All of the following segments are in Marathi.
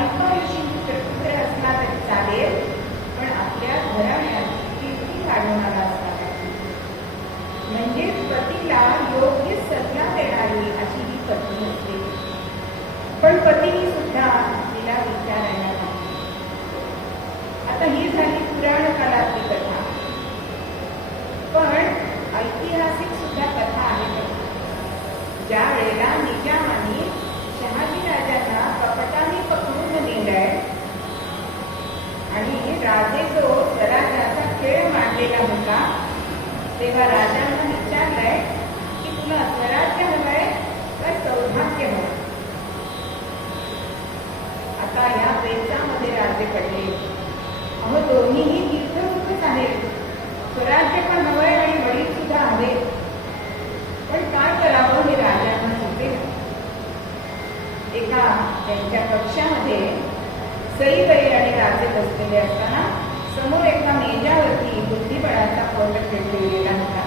ऐकायची पुत्र असला तरी चालेल, पण आपल्या घराण्याची कीर्ती वाढवणारा असला पाहिजे. म्हणजेच पतीला योग्य सल्ला देणारी अशी ही पत्नी असते. पण पतीने सुद्धा तिला विचारायला पाहिजे. आता ही झाली पुराण काळातली कथा, पण ऐतिहासिक सुद्धा कथा आहे. ज्या वेळेला निजामाने शहाजी राजांना कपटाने पकडून नेलाय आणि राजे जो स्वराज्याचा खेळ मांडलेला होता, तेव्हा राजांना विचारलंय की तुला स्वराज्य हवंय का सौभाग्य हवंय. आता या पेचामध्ये राजे पडले. अहो, दोन्हीही तीर्थरूपच आहेत. स्वराज्य पण हवंय आणि वडील सुद्धा हवे, पण काय करावं हे राजांना सुचेल. एका त्यांच्या पक्षामध्ये सईबाई आणि राजे बसलेले असताना समोर एका मेजावरती बुद्धिबळाचा पट खेळलेला होता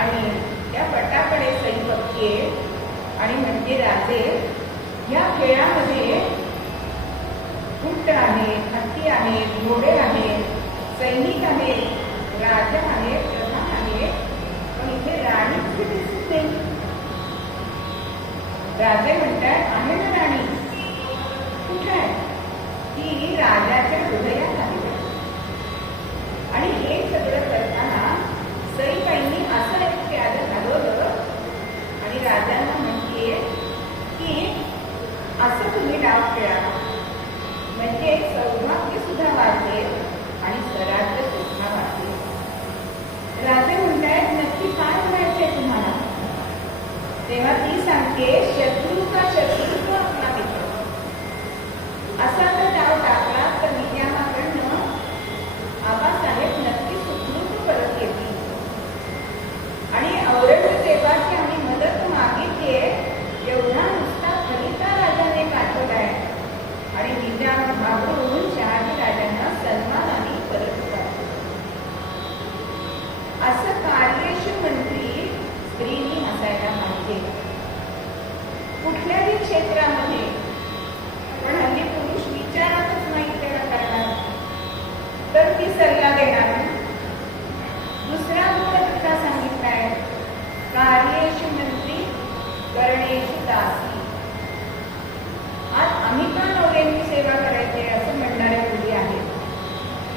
आणि त्या पटाकडे सई बघतीये आणि म्हणजे राजे, या खेळामध्ये उंट आहेत, हत्ती आहेत, घोडे आहेत, सैनिक आहेत, राजा आहेत, प्रधान आहेत, पण इथे राणी कुठे दिसत नाही. राजे म्हणतात, आहे ना राणी, कुठे आहे? ती राजाच्या हृदयात आहे. आणि हे सगळं करताना सईबाईंनी असं एक प्यालं घालवलं आणि राजांना म्हणते की असं तुम्ही डाव खेळा, म्हणजे सौभाग्य सुद्धा वाढते आणि स्वराज्य सुद्धा वाढते. राजे म्हणतायत, नक्की काय म्हणायचंय तुम्हाला? तेव्हा ती सांगते, शत्रू का शत्रू तो आपला मित्र. असा जर डाव टाकला तर निजामाकडनं आबासाहेब नक्की सुखरूप परत येतील. आणि औरंगजेबाची आम्ही मदत मागितली, एवढा नुसता खलिता राजाने पाठवलाय आणि निजाम घाबरून शहाजी राजांना सन्मानाने परत पाठवलं. असं कार्यशील मंत्री स्त्रीनी असायला पाहिजे कुठल्याही क्षेत्रामध्ये. पण हल्ली पुरुष विचारातच नाही तेवढा करणार, तर ती सल्ला देणार. दुसरा गुण तिथला सांगितलाय, कार्येषु मंत्री करणेषु दासी. आज आम्ही का नवऱ्यांची सेवा करायची असं म्हणणाऱ्या मुली आहेत,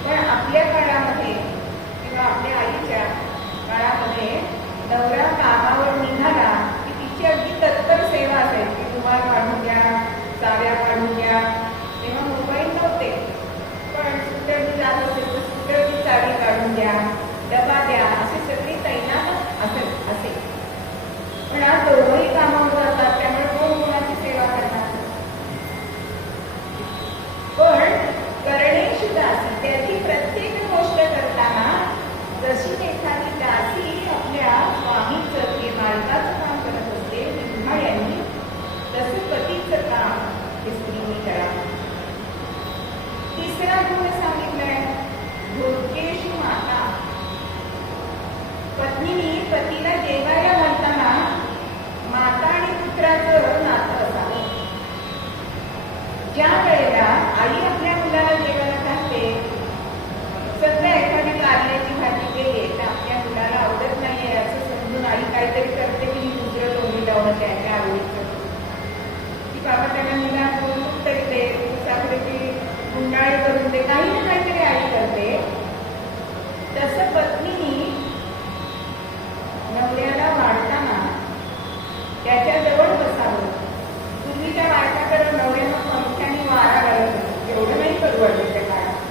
पण आपल्या काळामध्ये किंवा आपल्या आईच्या काळामध्ये नवरा कामावर निघाला की तिची अगदी तत्पर सेवा असायची. रुमाल काढून द्या, चाव्या काढून द्या. तेव्हा मोबाईल नव्हते, पण स्कूटरनी जात असेल तर स्कूटरची चावी काढून द्या, डबा द्या, असे सगळी तैनात असेल. पण आज दोघंही कामावर जातात, त्यामुळे कोण कोणाची सेवा करणार. पण करणेषु दासी, त्याची प्रत्येक गोष्ट करताना जशी एखादी दासी आपल्या स्वामीचं किंवा मालकाचं काम करत असते निभाड्यांनी, तसं पतीचं काम हे स्त्रीने करावं. तिसरा गुण सांगितलाय, भोग्येषु माता. पत्नीने पतीला जेवायला घालताना माता आणि पुत्राचं नातं असावं. ज्या वेळेला आई आपल्या मुलाला जेवायला घालते, सध्या एखादी कारल्याची भाजी केली तर आपल्या मुलाला आवडत नाहीये असं समजून आई काहीतरी करते की दुसरं तोंडी लावणं त्याच्या आवडीचं, की बाबा त्याला निदान कोण तरी दे, साखरेची गुंडाळी करून दे, काही ना काहीतरी आई करते. तसं पत्नीनी नवऱ्याला वाढताना त्याच्याजवळ बसावं. पूर्वीच्या बायकाकडे नवऱ्याला पंख्याने वारा घालत होतं, एवढं नाही परवडलं त्या काळात.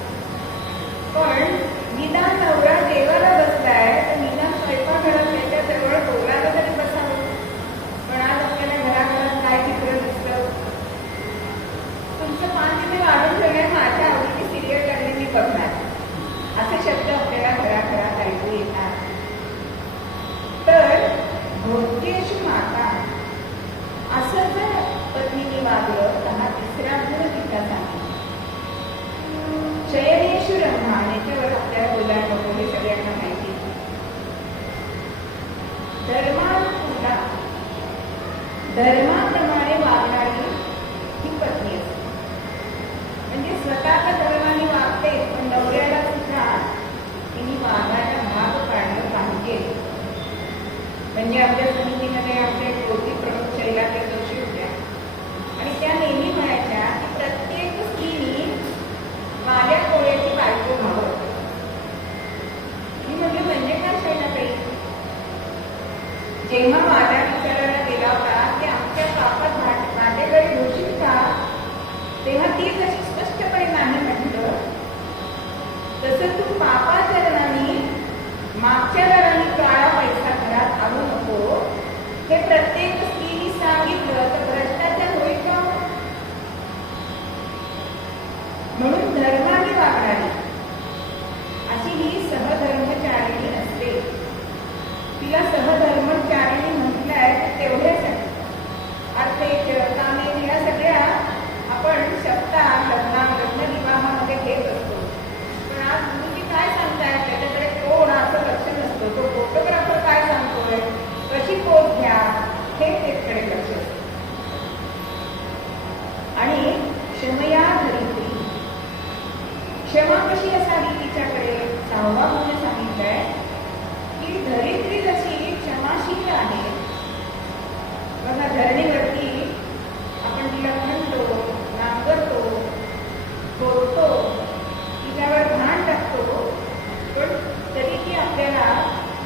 पण निदान नवरा देवाला बसलाय तर निदान स्वयंपाकघरात त्याच्याजवळ बोलायला तरी बसावं. पण आज आपल्याला घराघरात काय चित्र दिसतं, तुमचं पान तिथे वाढून ठेवलंय, माझ्या आवडीची सिरियल लागली मी बघणार, असे शब्द आपल्याला घराघरात ऐकू येतात. तर भोग्येषु माता असं जर पत्नीने वागलं तर हा तिसरा गुण तिचा सांगितला. शयनेषु रम्हा, याच्यावर आपल्याला बोलायला नको, हे सगळ्यांना माहिती. धर्मानुकूला, धर्माप्रमाणे वागणारी ही पत्नी. क्षमा कशी असावी तिच्याकडे 6वा गुण सांगितलंय की धरित्री जशी क्षमाशील आहे. बघा, धरणीवरती आपण तिला म्हणतो, नांगरतो, खोदतो, तिच्यावर घाण टाकतो, पण तरी ती आपल्याला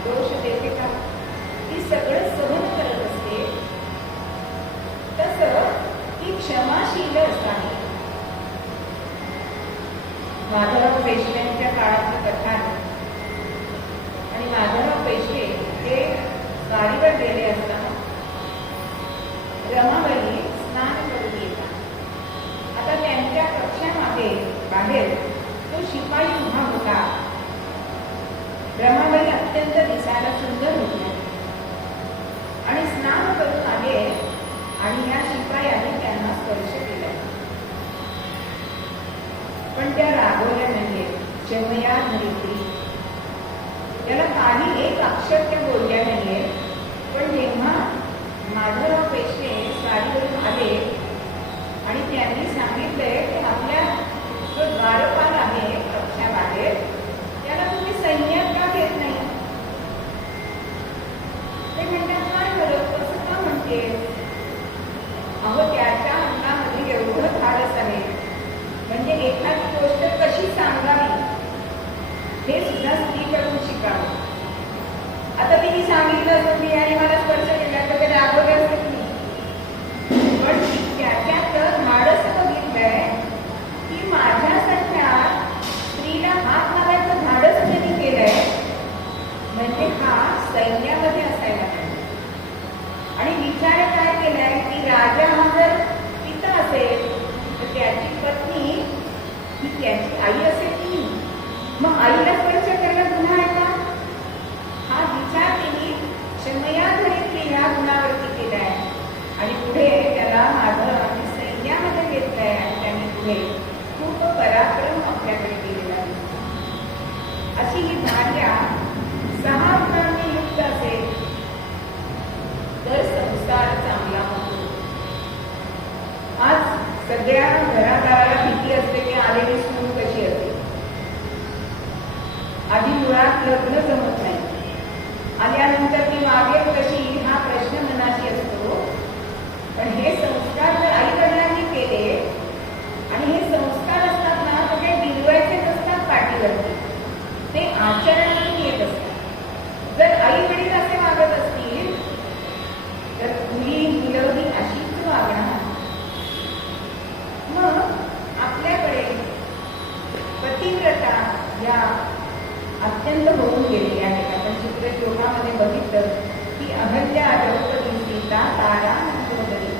दोष देते का? ती सगळं सहन करत असते. तसं ती क्षमाशील असावी. माधवराव पेशव्यांच्या काळातली कथा आहे. आणि माधवराव पेशवे हे गाडीवर गेले असताना रमाबाई स्नान करून येतात. आता त्यांच्या कक्षामध्ये बाहेर तो शिपाई उभा होता. रमाबाई अत्यंत दिसायला सुंदर होत्या आणि स्नान करून आले आणि या शिपायाने त्यांना स्पर्श केला. पण त्या रागवल्या नाहीये. क्षमया धरित्री, त्याला काही एक अक्षर त्या बोलल्या नाहीये. पण जेव्हा माधवराव पेशवे स्वारीवरून आले आणि त्यांनी सांगितलंय की आपल्या जो द्वारपाल आहे कक्षाबाहेर, त्याला तुम्ही सैन्यात का घेत नाही? ते म्हणतात, काय झालं, कसं का म्हणते? अहो, त्याच्या अंगामध्ये एवढं धाडस आहे, म्हणजे एखादी गोष्ट कशी सांगावी हे सुद्धा स्त्रीकडून शिकावं. आता तिने सांगितलं तुम्ही आणि मला स्पर्श केला तर ते रागवले असते तुम्ही. पण त्याच्यात धाडस बघितलंय की माझ्यासारख्या स्त्रीला हात मारायचं धाडस त्यांनी केलंय, म्हणजे हा सैन्यामध्ये असायला पाहिजे. आणि विचार काय केलाय की राजा हा जर पिता असेल तर त्याची पत्नी ही त्याची आई असेल की, मग आईला स्पर्श करायला गुन्हा आहे का? हा विचार त्यांनी क्षमया धरित्री ह्या गुणावरती केलाय. आणि पुढे त्याला माधवरावांनी सैन्यामध्ये घेतलंय आणि त्यांनी पुढे खूप पराक्रम आपल्याकडे केलेला आहे. अशी ही भार्या 6 गुणांनी युक्त असेल तर संसार चांगला होतो. आज सगळ्या घरादाराला भीती असते की आलेली सून कशी असते. आधी मुळात लग्न जमत नाही, आल्यानंतर ती वागेल कशी हा प्रश्न मनाशी असतो. पण हे संस्कार जर आई वडिलांनी केले, आणि हे संस्कार असतात ना तर ते बिलवायचेच असतात पाठीवरती, ते आचरणातून येत असतात. जर आई वडील असे वागत असतील तर मुली मुलं ही अशीच वागणार. मग आपल्याकडे पतिव्रता या अत्यंत होऊन गेलेल्या आहेत. आपण चित्रशोभामध्ये बघितलं की अहल्या, द्रौपदी, सीता, तारा, मंदोदरी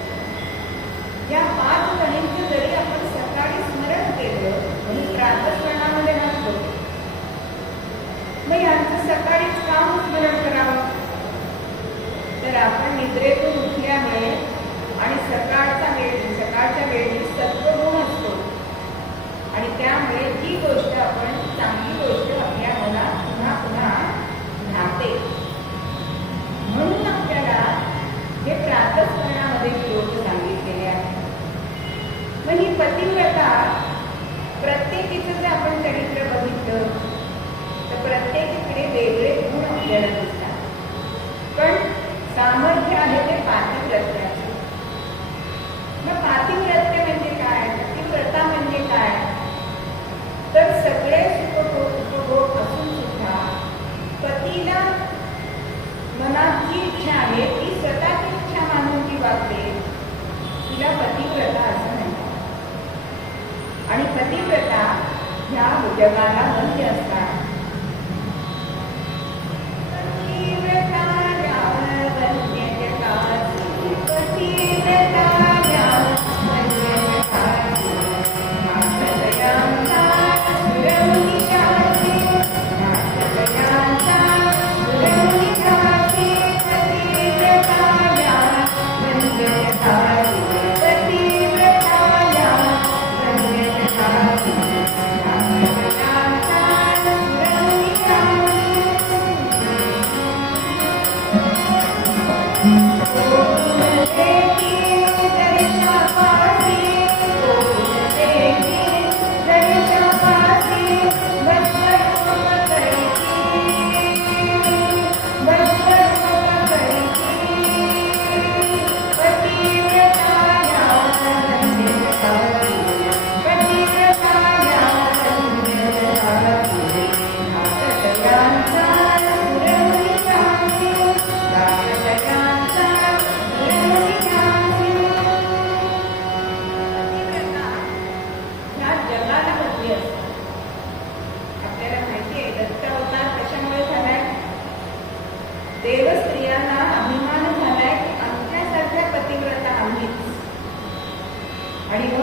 या 5 जणींचं जरी आपण सकाळी स्मरण केलं म्हणून प्रातःस्मरणामध्ये नसतो, मग यांचं सकाळीच काम स्मरण करावं. तर आपण निद्रेतून उठल्यामुळे आणि सकाळच्या वेळी सत्वगुण असतो आणि त्यामुळे जी गोष्ट आपण चांगली गोष्ट आपल्या मनात पुन्हा पुन्हा राहते. म्हणून आपल्याला हे प्रातःस्मरणामध्ये श्लोक सांगितलेले आहे. मग ही पतिव्रता प्रत्येकीचं जर आपण चरित्र बघितलं तर प्रत्येकीकडे वेगळे गुण आपल्याला दिसतात. पण सामर्थ्य आहे ते पातिव्रत्याचे. मग पातिव्रत्य म्हणजे काय, पतिव्रता म्हणजे काय, तर सगळे उपभोग असून सुद्धा पतीला मनात जी इच्छा आहे ती स्वतःची इच्छा मानून ती वागते, तिला पतिव्रता असं म्हणतात. आणि पतिव्रता ह्या जगाला वंद्य असतात.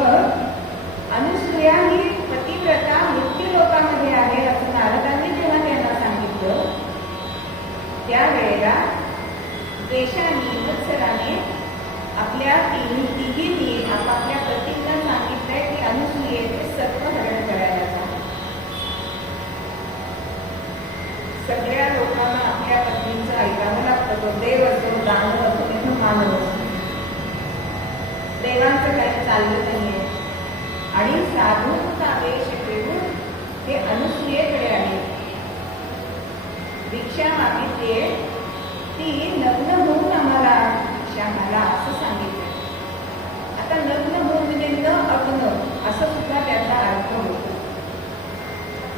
मग अनुसूया ही पतिव्रता मृत्यू लोकामध्ये आहे असं नारदांनी जेव्हा त्यांना सांगितलं, त्यावेळेला द्वेषाने मत्सराने आपल्या तिघींनी आपापल्या पतींना सांगितलंय की अनुसूयेचे सत्व हरण करायला जा. सगळ्या लोकांना आपल्या पत्नीचं ऐकावं लागतं. तो देव असो, दानव असो, किंवा मानव असो, देवांचं काही चाललं नाहीये. आणि साधूंचा वेश ठेवून ते अनुसूयेकडे आले. भिक्षा मागितली, ती लग्न होऊन आम्हाला भिक्षा घाला असं सांगितलं. आता लग्न होऊन म्हणजे न अग्न असं सुद्धा त्याचा अर्थ होतो.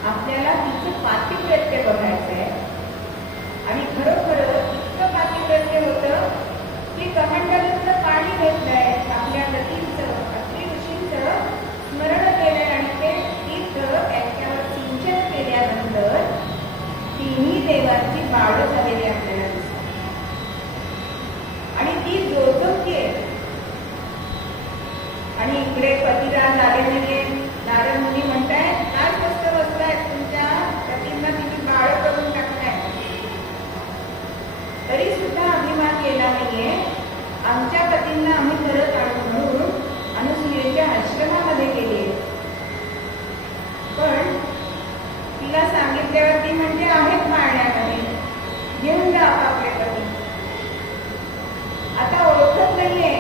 आपल्याला तिचं पातिव्रत्य बघायचंय. आणि खरोखर इतकं पातिव्रत्य होतं की कमंडलूतलं पाणी घेतलंय, आपल्या पतींचं अत्रि ऋषींचं स्मरण केलंय आणि ते तीर्थ त्यांच्यावर सिंचन केल्यानंतर तिन्ही देवांची बाळ झालेली आपल्याला दिसतात. आणि ती जोजोकी आहे. आणि इकडे पतिराज आले नाहीये. नारद मुनी म्हणतायत, काय कष्ट बसलाय, तुमच्या पतींना तुम्ही बाळ करून टाकताय. तरी सुद्धा अभिमान केला नाहीये. आमच्या पतींना आम्ही परत आणू म्हणून अनुसूयेच्या आश्रमामध्ये गेले. पण तिला सांगितल्यावर ती म्हणजे आहेत पाळण्यामध्ये, घेऊन जा आपापले पती. आता ओळखत नाहीये.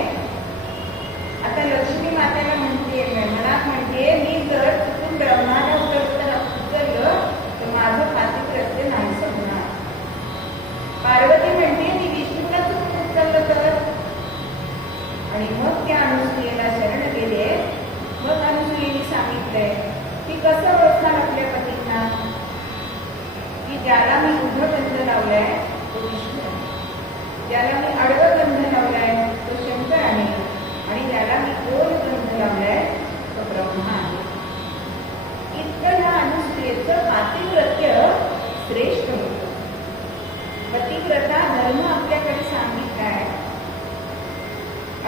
आता लक्ष्मी मातेला म्हणते, मनात म्हणते, मी जर चुकून ब्रह्माला उचललं तर माझं पातिव्रत्य नाहीसं होणार. पार्वती म्हणते, मी विष्णूला चुकून उचललं तर. आणि मग त्या अनुसूयेला शरण गेले. मग अनुसूयेने सांगितलंय की कसं ओळखाल आपल्या पतींना, की ज्याला मी उभं गंध लावलाय तो विष्णू आहे, ज्याला मी आडवं गंध लावलाय तो शंकर आहे, आणि ज्याला मी गोल गंध लावलाय तो ब्रह्मा आहे. इतकं ह्या अनुसूयेचं पातिव्रत्य श्रेष्ठ होतं. पतिव्रता धर्म आपल्याकडे सांगितलाय.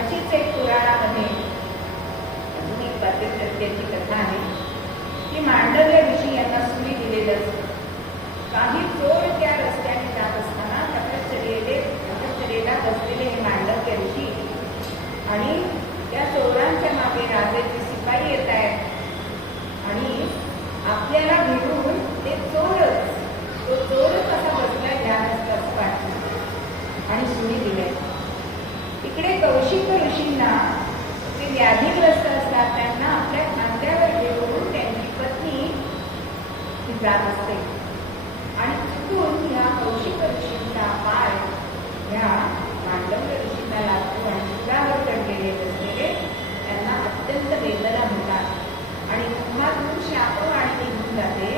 अशीच एक पुराणामध्ये अजून एक पातिव्रत्याची कथा आहे की मांडव्य ऋषी यांना सुरी दिलेलं असतं. काही चोर त्या रस्त्याने जात असताना तपश्चर्येला बसलेले हे मांडव्य ऋषी आणि त्या चोरांच्या मागे राजाचे शिपाई येत आहेत. आणि आपल्याला भिडून ते चोरच असा बसलाय ध्यान असतं असं वाटतं आणि सुरी दिले. इकडे कौशिक ऋषींना जे व्याधीग्रस्त असतात त्यांना आपल्या खांद्यावर घेऊन त्यांची पत्नी जात असते. आणि चुकून ह्या कौशिक ऋषींचा पाय ह्या मांडव्य ऋषींना लागतो आणि सुरावर चढलेले असलेले त्यांना अत्यंत वेदना होतात. आणि मुखातून शापवाणी निघून जाते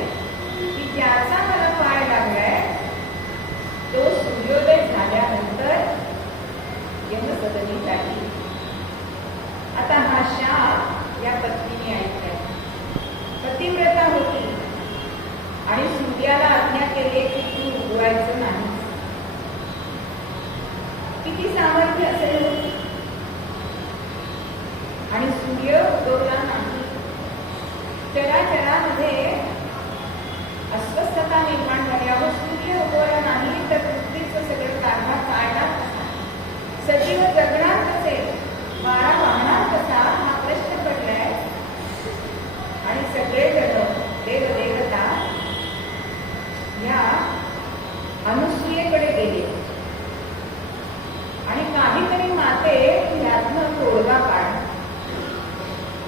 की ज्याचा मला पाय लागलाय तो सूर्योदय झाल्यानंतर यमसदनी जाईल. आता हा शाप या पत्नीने ऐकलाय. पतिव्रता होती आणि सूर्याला आज्ञा केली की तू उगवायचं नाही. किती सामर्थ्य असेल. आणि सूर्य उगवला नाही. चराचरामध्ये अस्वस्थता निर्माण झाल्यावर सूर्य उगवला नाही तर पृथ्वीचं सगळं कारभार चालणार कसा, सजीव जगणार कसे, वारा वाहणार कसा हा प्रश्न पडलाय. आणि सगळे जण देवदेवता या अनुसूयेकडे गेले आणि काहीतरी माते यातनं तोडगा काढ.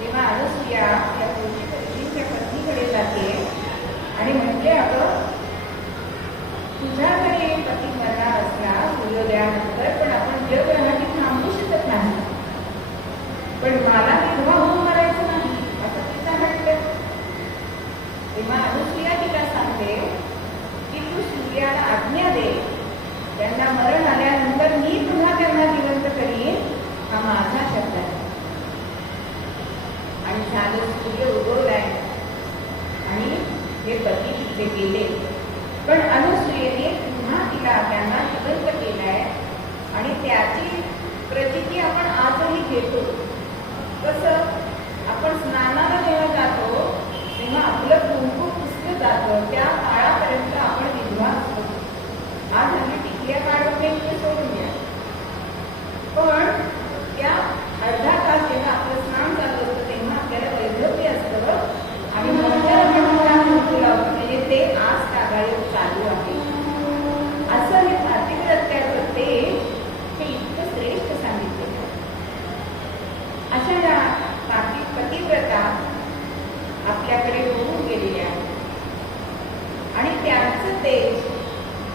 तेव्हा अनुसूया या ऋषीच्या पत्नीकडे जाते आणि म्हणते, अगं तुझा जरी पती मरणार असला सूर्योदयानंतर पण आपण जगग्रहाने थांबू शकत नाही, पण मला विधवा होऊन मरायचं नाही असं तिचा म्हटलं. तेव्हा अनुसूया तिला सांगते की तू सूर्याला आज्ञा दे, त्यांना मरण आल्यानंतर मी पुन्हा त्यांना जिवंत करीन, हा माझा शब्द आहे. आणि झालं, सूर्य उगवलाय आणि हे पती तिथे गेले. पण अनुसूयेने पुन्हा त्यांना जिवंत केलाय आणि त्याची प्रचिती आपण आजही घेतो. कसं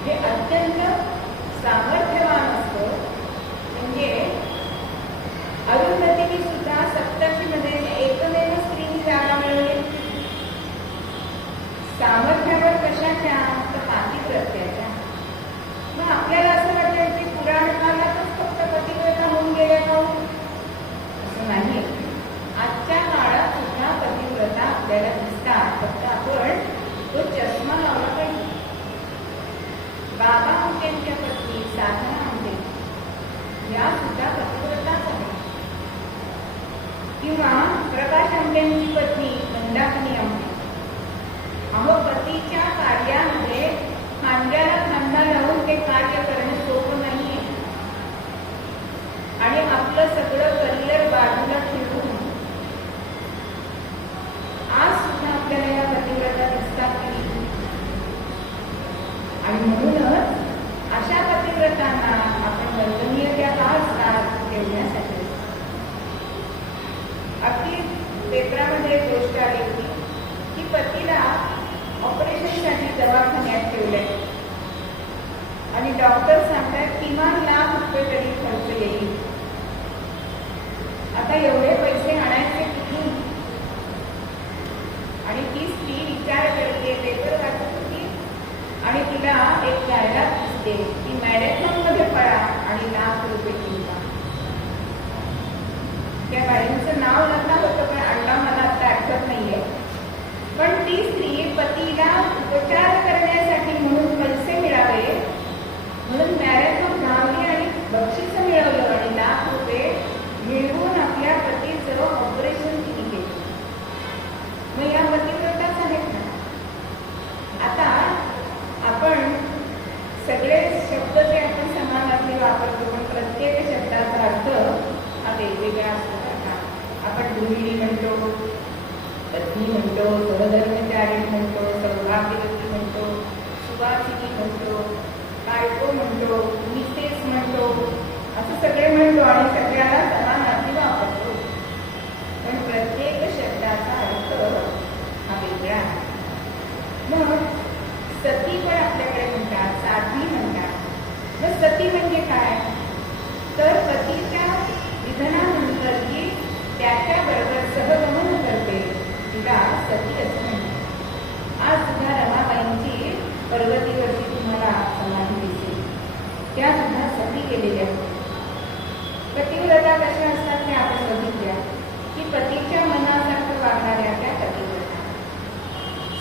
जे अत्यंत सामर्थ्यवान असतं. म्हणजे अरुंधतीने सुद्धा 87 मध्ये एकमेव स्त्रीची जागा मिळवली. सामर्थ्यावर कशाच्या? तर पातिव्रत्याच्या. मग आपल्याला असं वाटतं की पुराण काळातच फक्त पतिव्रता होऊन गेल्या का? असं नाही. आजच्या काळात सुद्धा पतिव्रता आपल्याला दिसतात. फक्त आपण तो चष्मा लावला पाहिजे. बाबा आमटेंच्या पत्नी साधना आमटे या सुद्धा पतिव्रताच आहेत. किंवा प्रकाश आमटेंची पत्नी मंदाकिनी आमटे. अहो, पतीच्या कार्यामध्ये खांद्याला खांदा लावून ते कार्य करणे सोपं नाहीये. आणि आपलं सगळं करिअर बाजूला ठेवून आज सुद्धा आपल्याला या पतिव्रता दिसतात की. आणि म्हणूनच अशा पतिव्रतांना आपण वंदनीय त्या का असतात ठेवण्यासाठी. अगदी पेपरामध्ये एक गोष्ट आली होती की पतीला ऑपरेशनसाठी दवाखान्यात ठेवलंय आणि डॉक्टर सांगतात किमान ₹1,00,000 तरी खर्च येईल. आता एवढे पैसे आणायचे कुठून? आणि ती स्त्री विचार करते, पेपर वाचत होती आणि तिला एक जाहिरात दिसते की मॅरेथॉन मध्ये पळा आणि ₹1,00,000 जिंका. त्या बाईंचं नाव लग्नात होतं पण अण्णा मला आता आठवत नाहीये. पण ती स्त्री पतीला उपचार करण्यासाठी म्हणून पैसे मिळावे म्हणून मॅरेथॉन धावली आणि बक्षीस मिळवलं आणि ₹1,00,000 मिळवून आपल्या पतीचं ऑपरेशन तिने केलं. मग या पतिव्रताच आहेत ना. आता आपण सगळे शब्द जे आपण समानार्थी वापरतो पण प्रत्येक शब्दाचा अर्थ हा वेगवेगळा असतो. आपण गृहिणी म्हणतो, पत्नी म्हणतो, सहधर्मचारी म्हणतो, सौभाग्यवती म्हणतो, सुवासिनी म्हणतो, बायको म्हणतो, मिसेस म्हणतो, असं सगळे म्हणतो आणि सगळ्याला समानार्थी वापरतो. पण प्रत्येक शब्दाचा अर्थ हा वेगळा आहे. मग सती पण आपल्याकडे म्हणतात, साध्वी म्हणतात. मग सती म्हणजे काय? तर पतीच्या निधनानंतर जी त्याच्याबरोबर सहगमन करते तिला सती असं म्हणतात. आज सुद्धा रमाबाईंची पर्वतीवरची तुम्हाला समाधी दिसेल. त्या सुद्धा सती केलेल्या आहेत. पतिव्रता कशा असतात ते आपण बघितल्या की पतीच्या मनासारखं वागणाऱ्या त्या पतिव्रता.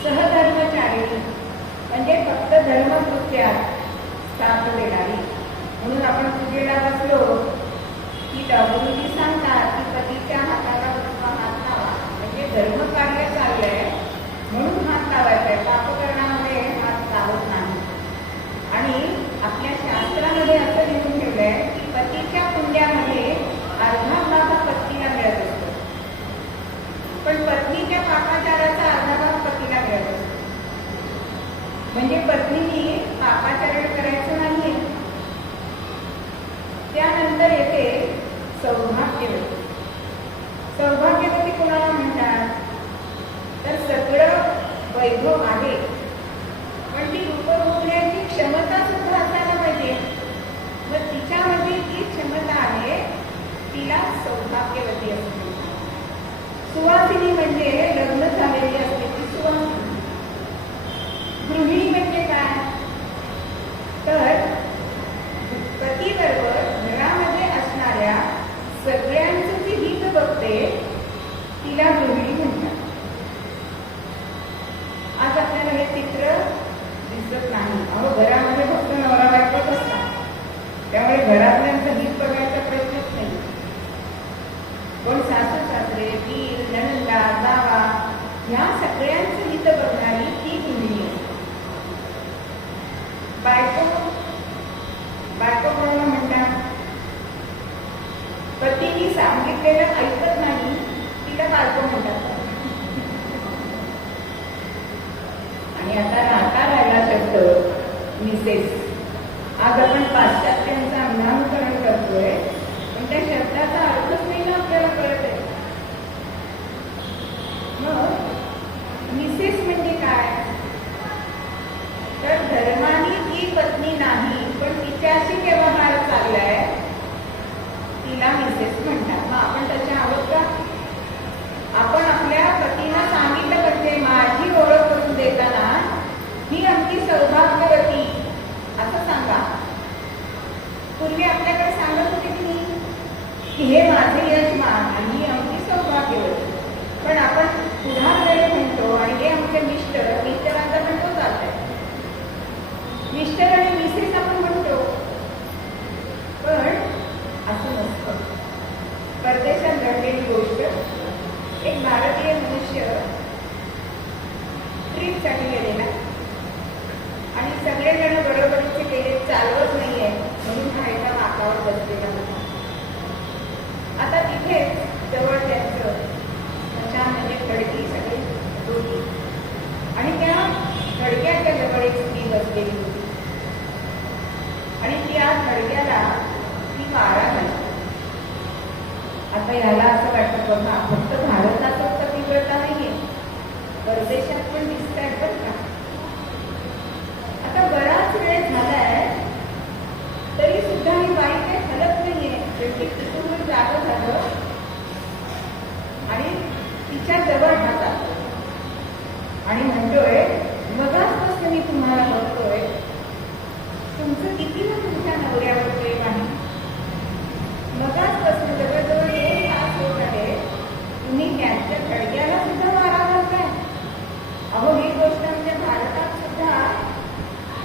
सहधर्मचारिणी म्हणजे फक्त धर्मकृत्यात साथ देणारी. म्हणून आपण पूजेला बसलो की गुरुजी सांगतात की पतीच्या हाताला हात लावा. म्हणजे धर्मकार्य चाललंय म्हणून हात लावायचा आहे. पापकरणामध्ये हात लावत नाही. आणि आपल्या शास्त्रामध्ये असं लिहून ठेवलंय की पतीच्या पुण्यामध्ये अर्धा भाग पत्नीला मिळत असतो पण पत्नीच्या पापाचाराचा अर्धा भाग पतीला मिळत असतो. म्हणजे पत्नीने पापाचरण करायचं नाहीये. त्यानंतर येते सौभाग्यवती. सौभाग्यवती कोणाला म्हणतात? तर सगळं वैभव आहे पण ती उपभोगण्याची क्षमता सुद्धा असायला पाहिजे. मग तिच्यामध्ये जी क्षमता आहे तिला सौभाग्यवती असते. सुवासिनी म्हणजे लग्न झालेली असते ती सुवासिनी. गृहिणी म्हणजे काय? तर पतीबरोबर घरामध्ये असणाऱ्या सगळ्यांचं जी हित बघते तिला गृहिणी म्हणतात. आज आपल्याला हे चित्र दिसत नाही. अहो, घरामध्ये फक्त नवरा बायकोच असतात त्यामुळे घरातल्यांचं हित बघायचा प्रश्नच नाही. पण सासू सासरे, दीर, नणंदा, जावा ह्या सगळ्यांचं हित बघणारी ती गृहिणी असते. बायको कोणाला म्हणतात? पतीने सांगितलेलं ऐकत नाही तिला बायको म्हणतात. आणि आता राहिला शब्द मिसेस. आज आपण पाश्चात्यांचं अनुकरण करतोय पण त्या शब्दाचा अर्थच नाही ना आपल्याला कळत आहे. मग मिसेस म्हणजे काय? तर धर्माने जी पत्नी नाही, पण तिच्याशी व्यवहार चाललाय, तिला मिसेस म्हणतात. मग आपण त्याच्या आहोत का? आपण आपल्या पतीला सांगितलं म्हणजे माझी ओळख करून देताना ही आमची सौभाग्यवती असं सांगा. पूर्वी आपल्याकडे सांगत होते की हे माझे यजमान आणि ही आमची सौभाग्यवती, पण आपण पुढाकडे म्हणतो आणि हे आमचे मिस्टरांचा म्हणतो चालतंय. मिस्टर आणि मिसेस आपण म्हणतो, पण असं नसतं. परदेशात घडलेली गोष्ट, एक भारतीय मनुष्य ट्रिपसाठी गेलेला आणि सगळेजण बरोबरीचे गेले, चालवत नाहीये म्हणून हा एका माकावर बसलेला होता. आता तिथे जवळ त्यांचं स्मशान म्हणजे खडकी सगळी होती आणि त्या खडक्याच्या जवळ एक स्त्री बसलेली होती आणि त्या खडक्याला ती वारा घालते. आता याला असं वाटतं बघा, फक्त भारतातच पतिव्रता नाहीये, परदेशात पण दिसत आहेत बरं का. आता बराच वेळ झालाय तरी सुद्धा ही बाई काही हलत नाहीये. शेवटी तिथून जागं झालं आणि तिच्या जवळ जातो आणि म्हणतोय, मगाचपासून मी तुम्हाला बघतोय, तुमचं किती ना तुमच्या नवऱ्यावर प्रेम आहे. मगाचपासून जवळजवळ 2 तास होत आहे, तुम्ही त्यांच्या खडक्याला सुद्धा मारा घालताय. अहो, ही गोष्ट आमच्या भारतात सुद्धा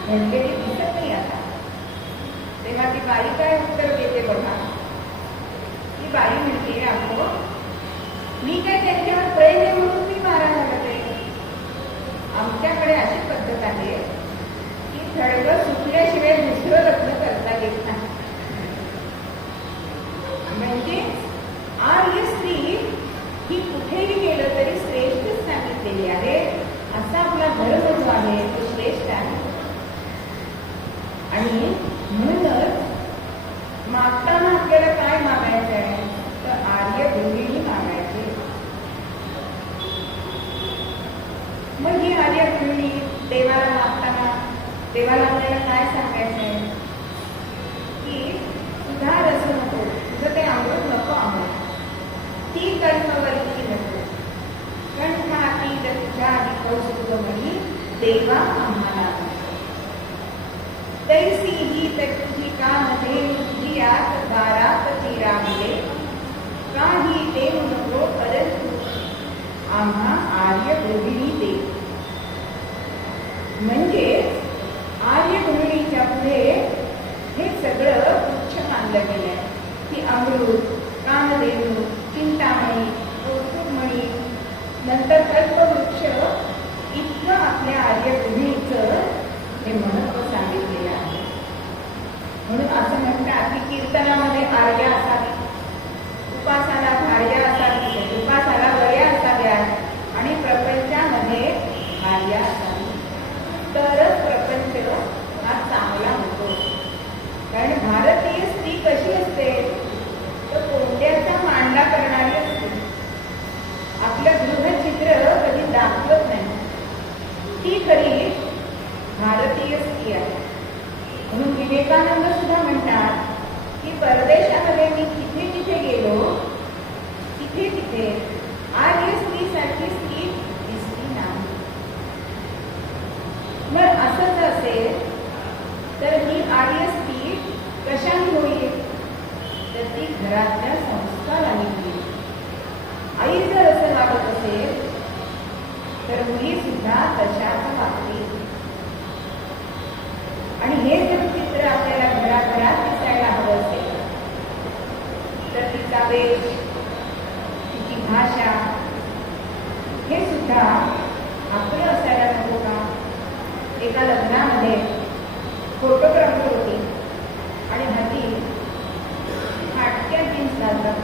घडलेली दिसत नाही आता. तेव्हा ती बाई काय उत्तर देते बघा. ती बाई म्हणते, अहो मी काय त्यांच्यावर प्रेम आहे म्हणून मी मारा घालते. आमच्याकडे अशी पद्धत आहे की खडगं सुटल्याशिवाय दुसरं लग्न करता येत नाही. म्हणजे आर्य स्त्री ही कुठेही गेलं तरी श्रेष्ठ सांगितलेली आहे. असा आपला धर्म जो आहे तो श्रेष्ठ आहे आणि म्हणूनच मागताना आपल्याला काय मागायचं आहे, तर आर्य गृहिणी मागायचे. मग ही आर्य गृहिणी देवाला मागताना देवाला आपल्याला काय सांगायचं आहे की सुधार असं नको, तुझं ते अमृत नको, अमृत ती कर्मवल्ली नको, कंठाती तुझ्या कौस्तुभमणी देवा आम्हाला. तैसी ही तुझी कामध्ये जियात दारात चिराविले, काही देव नको परंतु आम्हा आर्य गृहिणी दे. म्हणजे आर्य गृहिणीच्या पुढे हे सगळं तुच्छ मानलं गेलंय की अमृत, कामधेनू, चिंतामणी, कौस्तुभमणी, नंतर कल्पवृक्ष इतकं आपल्या आर्य गृहिणीचं हे महत्व सांगितलेलं आहे. म्हणून असं म्हणतात की कीर्तनामध्ये आर्या असावी, उपासाला भार्या असावी, उपासाला वया असाव्या आणि प्रपंचामध्ये भार्या असावी, तरच प्रपंच हा चांगला होतो. कारण भारतीय स्त्री कशी असते, तर कोंड्याचा मांडा करणारी असते. आपलं गृहचित्र कधी दाखवत नाही, ती खरी भारतीय स्त्री आहे. म्हणून विवेकानंद सुद्धा म्हणतात की परदेशामध्ये मी तिथे तिथे गेलो, तिथे तिथे आर्य स्त्रीसारखी स्त्री दिसली नाही. मग असंच असेल तर ही आर्य स्त्री कशाने होईल, तर ती घरातल्या संस्काराने होईल. आई जर असं वागत असेल तर मुली सुद्धा तशाच वागतील. आणि हे जर चित्र आपल्याला घराघरात दिसायला हवं असेल तर तिचा वेश, तिची भाषा हे सुद्धा आपलं असायला नको का. एका लग्नामध्ये फोटोग्राफर होती आणि हाती फाटक्या जीन्स घालतात.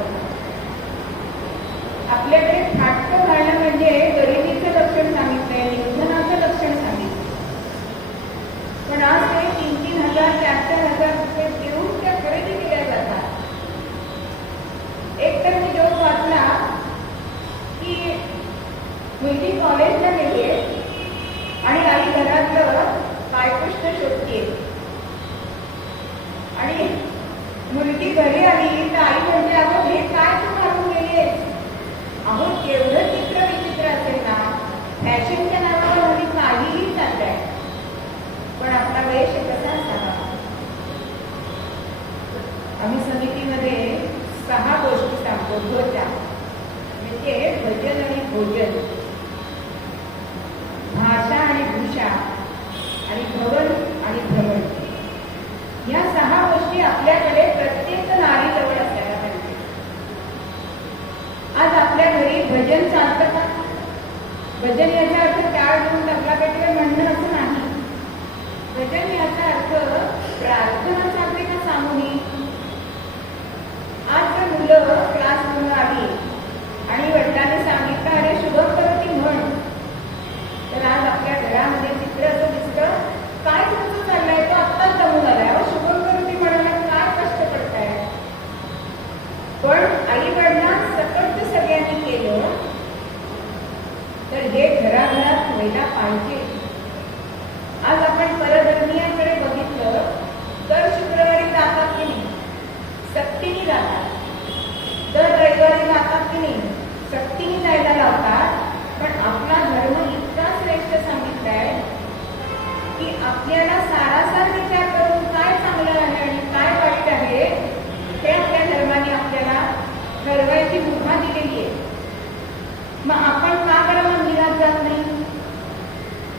आपल्याकडे फाटकं घालणं म्हणजे गरिबीचं लक्षण सांगितलंय, निर्धनाचं लक्षण सांगितलं. पण आज ते 3-3 हजार 4-4 हजार रुपये देऊन त्या खरेदी केल्या जातात. एक तर मी जोक वाचला की मुलगी कॉलेजला गेली आणि आई घरातलं पायपुष्ट शोधतीये आणि मुलगी घरी आली तर आई म्हणजे अगं हे काय तू घालून गेलीस? अहो केवढं चित्र विचित्र असेल ना, फॅशनच्या नावावर हल्ली काहीही चाललंय. पण आपला वेश कसा असावा? आम्ही समितीमध्ये 6 गोष्टी सांगतो. ध्वजा म्हणजे भजन आणि भोजन, भाषा आणि भूषा, आणि भवन आणि भ्रमण. या 6 गोष्टी आपल्याकडे प्रत्येक नारीजवळ असायला पाहिजे. आज आपल्या घरी भजन चालतं का? भजन याचा अर्थ टाळ घेऊन तबला पेटीवर म्हणणं असं नाही. भजन याचा अर्थ प्रार्थना चालते का सामूहिक? आज जर मुलं क्लास म्हणून आली आणि वडिलांनी सांगितलं अरे शुभम करोती म्हण, तर आज आपल्या घरामध्ये चित्र असं दिसतं, काय तुमचं चाललंय? तो आत्ताच जमून आलाय. अहो शुभम करोती म्हणायला काय कष्ट पडताय? पण आई वडिलांना सकट सगळ्यांनी केलं तर हे घराघरात व्हायला पाहिजे. आज आपण परधर्मीयांकडे बघितलं तर शुक्रवारी जातात की नाही? सक्तीने जातात. दर रविवारी जातात की नाही? सक्तीने जायला लावतात. पण आपला धर्म इतका श्रेष्ठ सांगितलाय की आपल्याला सारासार विचार करून काय चांगलं आहे आणि काय वाईट आहे हे आपल्या धर्माने आपल्याला ठरवायची मुभा दिलेली आहे. मग आपण का बरं मंदिरात जात नाही?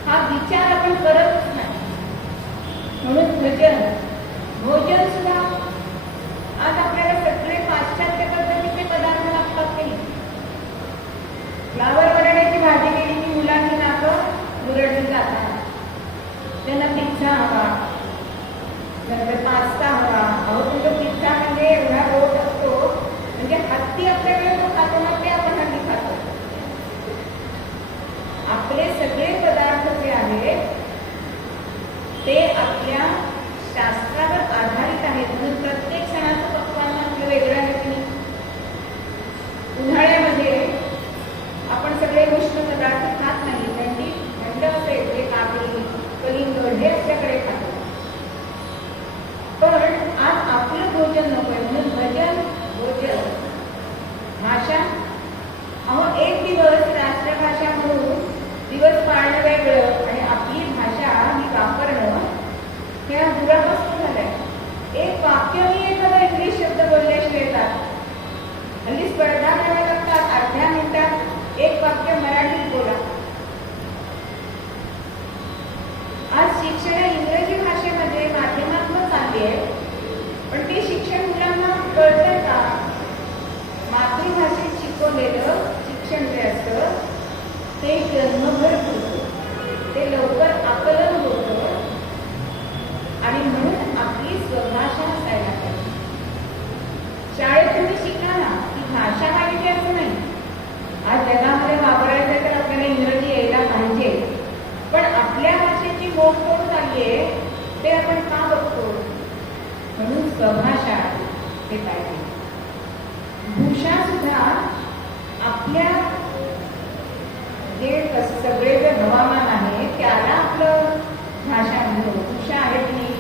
हा विचार आपण करतच नाही. म्हणून भजन भोजन सुद्धा आज आपल्याला सगळे पाश्चात्य पद्धतीचे पदार्थ लागतात की नाही? फ्लावर बटाट्याची भाजी केली की मुलांची नाकं मुरडली जातात. त्यांना पिझ्झा हवा, नंतर पास्ता हवा. अहो तुमचा पिझ्झा म्हणजे एवढा रोट असतो, म्हणजे हत्ती आपल्याकडे तो खातो ना ते आपण हल्ली खातो. आपले सगळे पदार्थ जे आहेत ते आपल्या शास्त्रावर आधारित आहेत. म्हणून प्रत्येक सणाचं पक्वान्न आपलं वेगळं आहे की नाही? उन्हाळ्यामध्ये आपण सगळे उष्ण पदार्थ खात नाही. थंड असेल ते काकडी, कलिंगड हे आपल्याकडे खातो. पण आज आपलं भोजन नकोय. म्हणून भजन भोजन भाषा. अहो एक दिवस राष्ट्रभाषा म्हणून दिवस पाळणं वेगळं आणि आपली भाषा ही वापरणं हे दुरापासून झालंय. एक वाक्य मी एखादा इंग्लिश शब्द बोलल्याशिवाय येतात. हल्ली स्पर्धा कराव्या लागतात. अर्ध्या मिनिटात एक वाक्य मराठीत बोला. आज शिक्षण इंग्रजी भाषेमध्ये माध्यमात्मक चालली आहे, पण ते शिक्षण मुलांना कळतं का? मातृभाषेत शिकवलेलं शिक्षण जे असतं ते जन्मभर होतं, ते लवकर आकलन होतं. आणि म्हणून आपली स्वभाषा असायला पाहिजे. शाळेत तुम्ही शिका ना की भाषा पाहिजे असं नाही. आज जगामध्ये वापरायचं तर आपल्याला इंग्रजी यायला पाहिजे, पण आपल्या भाषेची मोडतोड चालली आहे ते आपण का बघतो? म्हणून स्वभाषा हे पाहिजे. भूषा सुद्धा आपल्या जे सगळे जे हवामान आहे त्याला आपलं भाषा म्हणतो. भूषा आहे की नाही?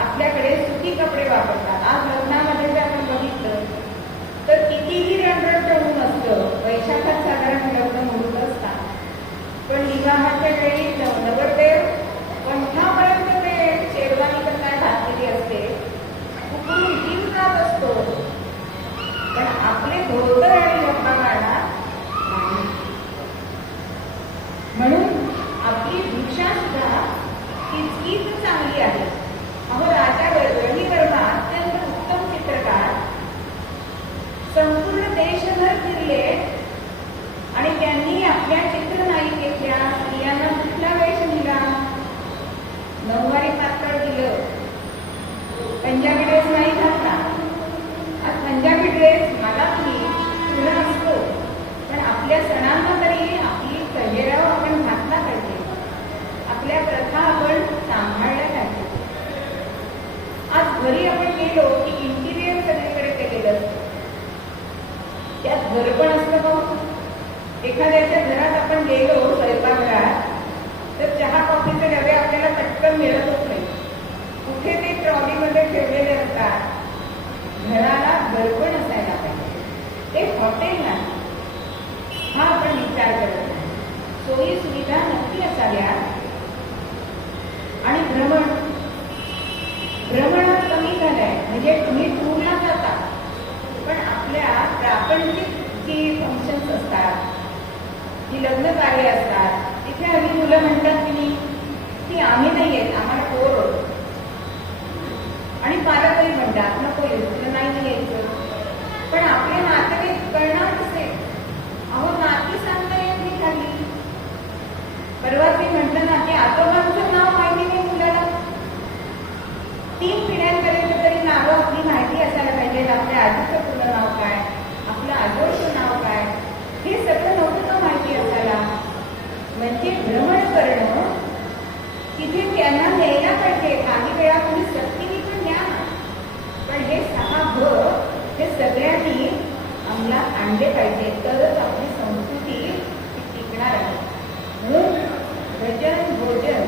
आपल्याकडे सुती कपडे वापरतात. आज लग्नामध्ये जर आपण बघितलं तर कितीही रणरण ठेवून असतं. वैशाखात साधारण लग्न मुहूर्त असतात, पण विवाहाच्या वेळी नवरदेव कंठापर्यंत ते शेरवानी कसा घातलेली असते, उकळून जीव जात असतो. पण आपले धोतर आणि लोका काढणार नाही. म्हणून आपली भूषा सुद्धा तितकीच चांगली आहे. अहो राजा रविवर्मा अत्यंत उत्तम चित्रकार संपूर्ण देशभर फिरले आणि त्यांनी आपल्या चित्रनायिकेतल्या स्त्रियांना कुठला वेश दिला? नऊवारी पातळ दिलं. पंजाबी ड्रेस नाही घातला. आज पंजाबी ड्रेस मला तुला असतो, पण आपल्या सणांना तरी आपली पहिराव आपण घातला पाहिजे. आपल्या प्रथा आपण सांभाळल्या पाहिजे. आज घरी आपण गेलो की इंटिरियर सगळीकडे केलेलं असतं. त्यात घर पण असतं बघ. एखाद्याच्या घरात आपण गेलो स्वयंपाकघरात तर चहा कॉफीचे डबे आपल्याला पटकन मिळतच नाही. कुठे ते ट्रॉलीमध्ये ठेवलेले असतात. घराला दर्पण असायला पाहिजे. ते हॉटेल नाही, हा आपण विचार करत नाही. सोयी सुविधा नक्की असाव्या. आणि भ्रमणात कमी झालंय. म्हणजे तुम्ही टूरला जाता, पण आपल्या प्रापंचिक जी फंक्शन्स असतात, जी लग्न कार्य असतात, तिथे आम्ही मुलं म्हणतात की नाही की आम्ही नाही येत, आम्हाला पोर होत. आणि पालकही म्हणतात नको येऊ, तुला नाही यायचं. पण आपले नातेवाईक कळणार कसे? अहो नाती सांगता येत नाही खाली. परवा मी म्हटलं ना की आजोबांचं नाव माहिती नाही मुलाला. 3 पिढ्यांपर्यंत तरी नावं आपली माहिती असायला पाहिजे. आपल्या आजीचं पूर्ण नाव काय, आपलं आजोळचं नाव काय, हे सगळं नव्हतं का माहिती असायला. म्हणजे भ्रमण करणं तिथे त्यांना न्यायला पाहिजे. काही वेळा तुम्ही सक्तीने पण द्या, पण हे 6 भ हे सगळ्यांनी अंमलात आणले पाहिजे, तरच आपली संस्कृती टिकणार आहे. मूळ भजन भोजन,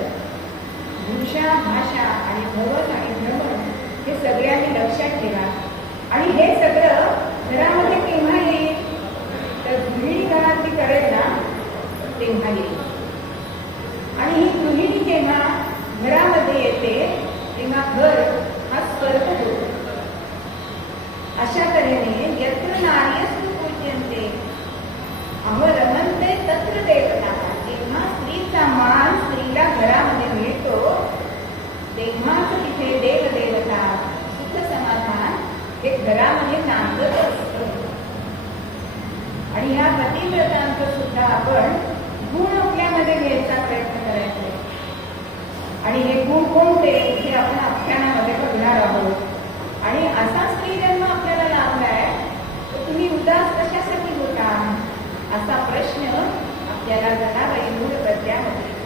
भूषा भाषा आणि भवन आणि भ्रमण हे सगळ्यांनी लक्षात ठेवा. आणि हे सगळं घरामध्ये केव्हा येईल? तर गृहिणी घरातली करेल ना तेव्हा येईल. आणि ही गृहिणी जेव्हा घरामध्ये येते तेव्हा घर हा स्वर्ग होतो. अशा तऱ्हेने यत्र नार्यस्तु पूज्यन्ते अहो रमन्ते तत्र देवता. जेव्हा स्त्रीचा मान स्त्रीला घरामध्ये मिळतो तेव्हाच तिथे देवदेवता सुख समाधान हे घरामध्ये नांदत असतं. आणि ह्या पतिव्रतांचं सुद्धा आपण गुण आपल्यामध्ये घ्यायचा प्रयत्न करायचा. आणि हे गुण कोणते हे आपण आख्यानामध्ये बघणार आहोत. आणि असा स्त्री जन्म आपल्याला लाभलाय तर तुम्ही उदास कशासाठी होता, असा प्रश्न आपल्याला जनाबाई मूळ पद्यामध्ये.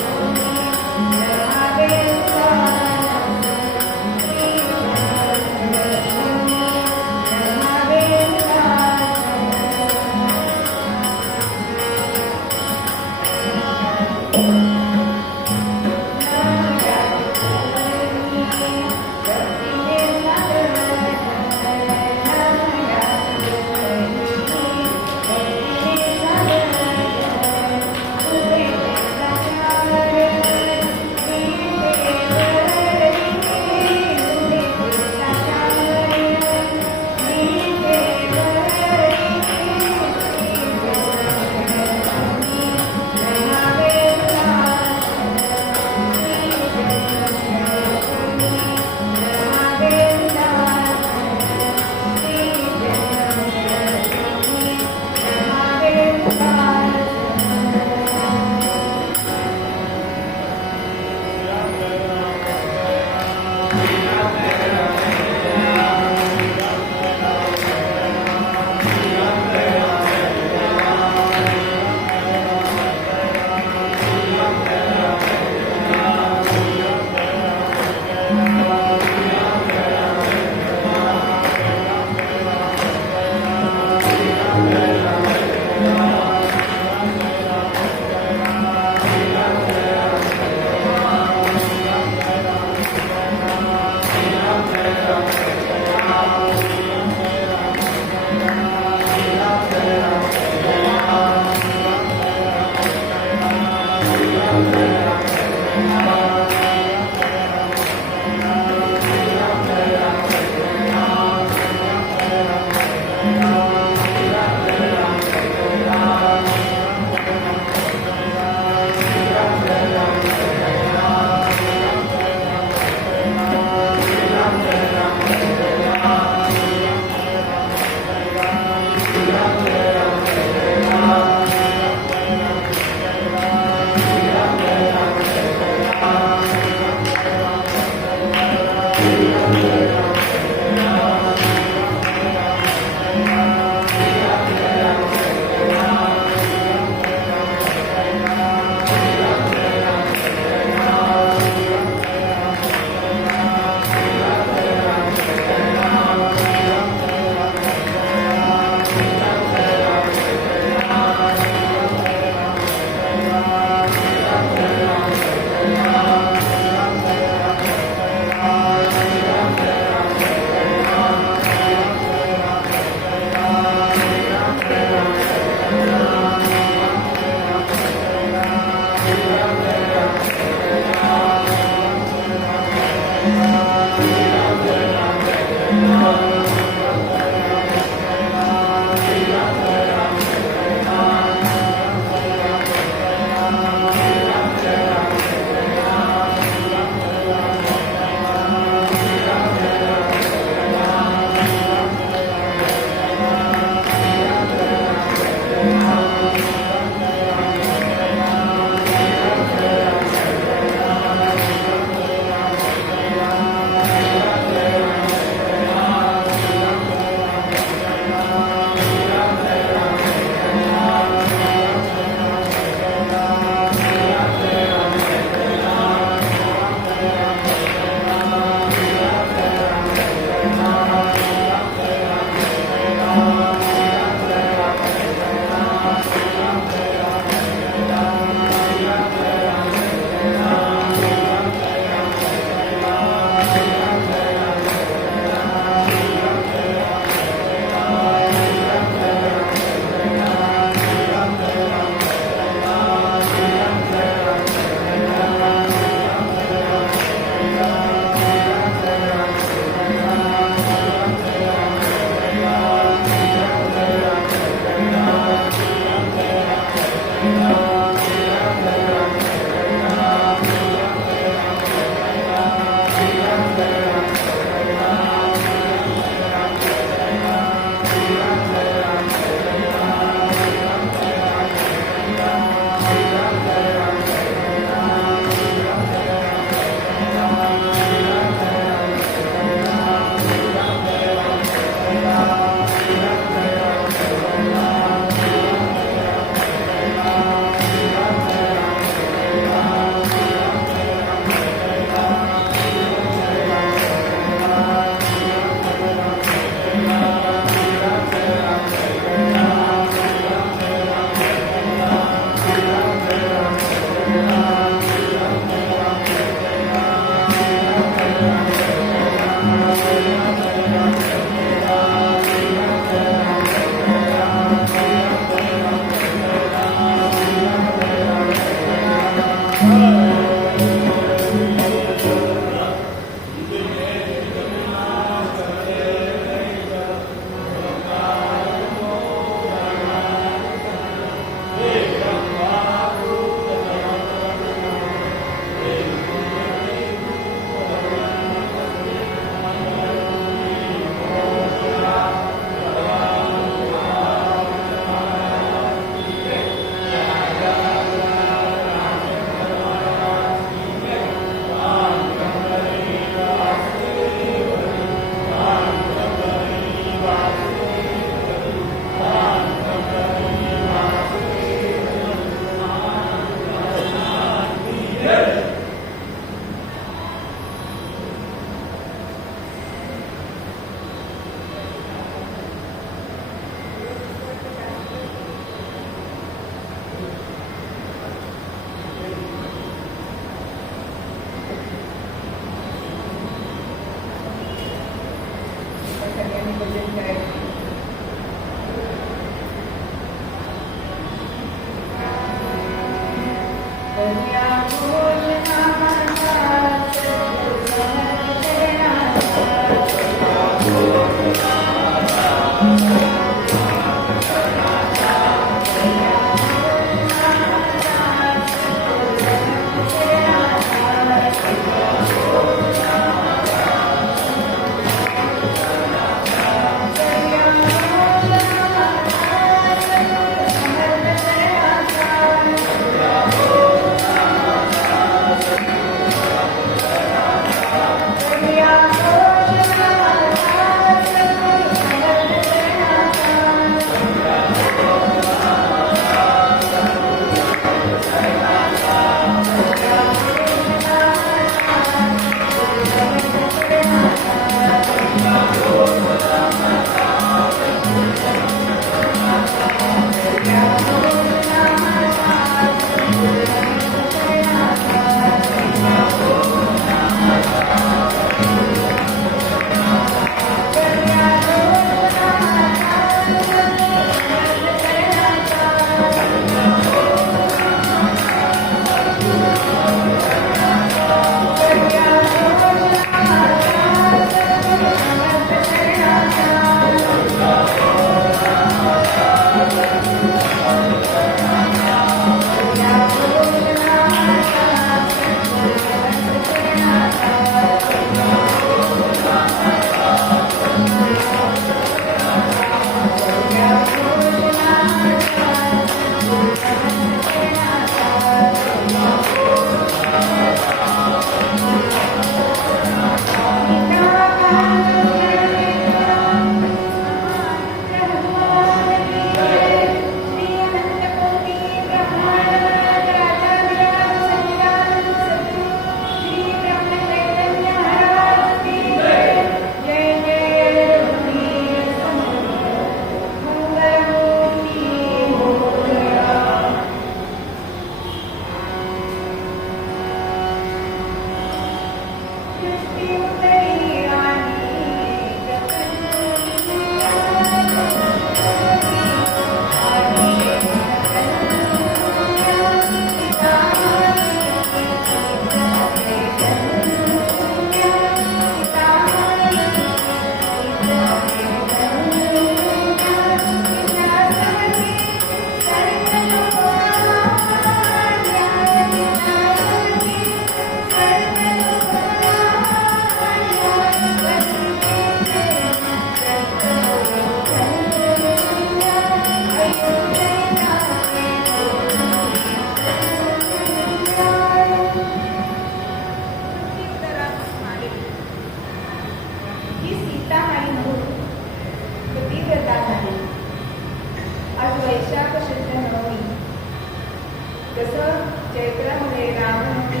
चैत्रामध्ये रामनवमी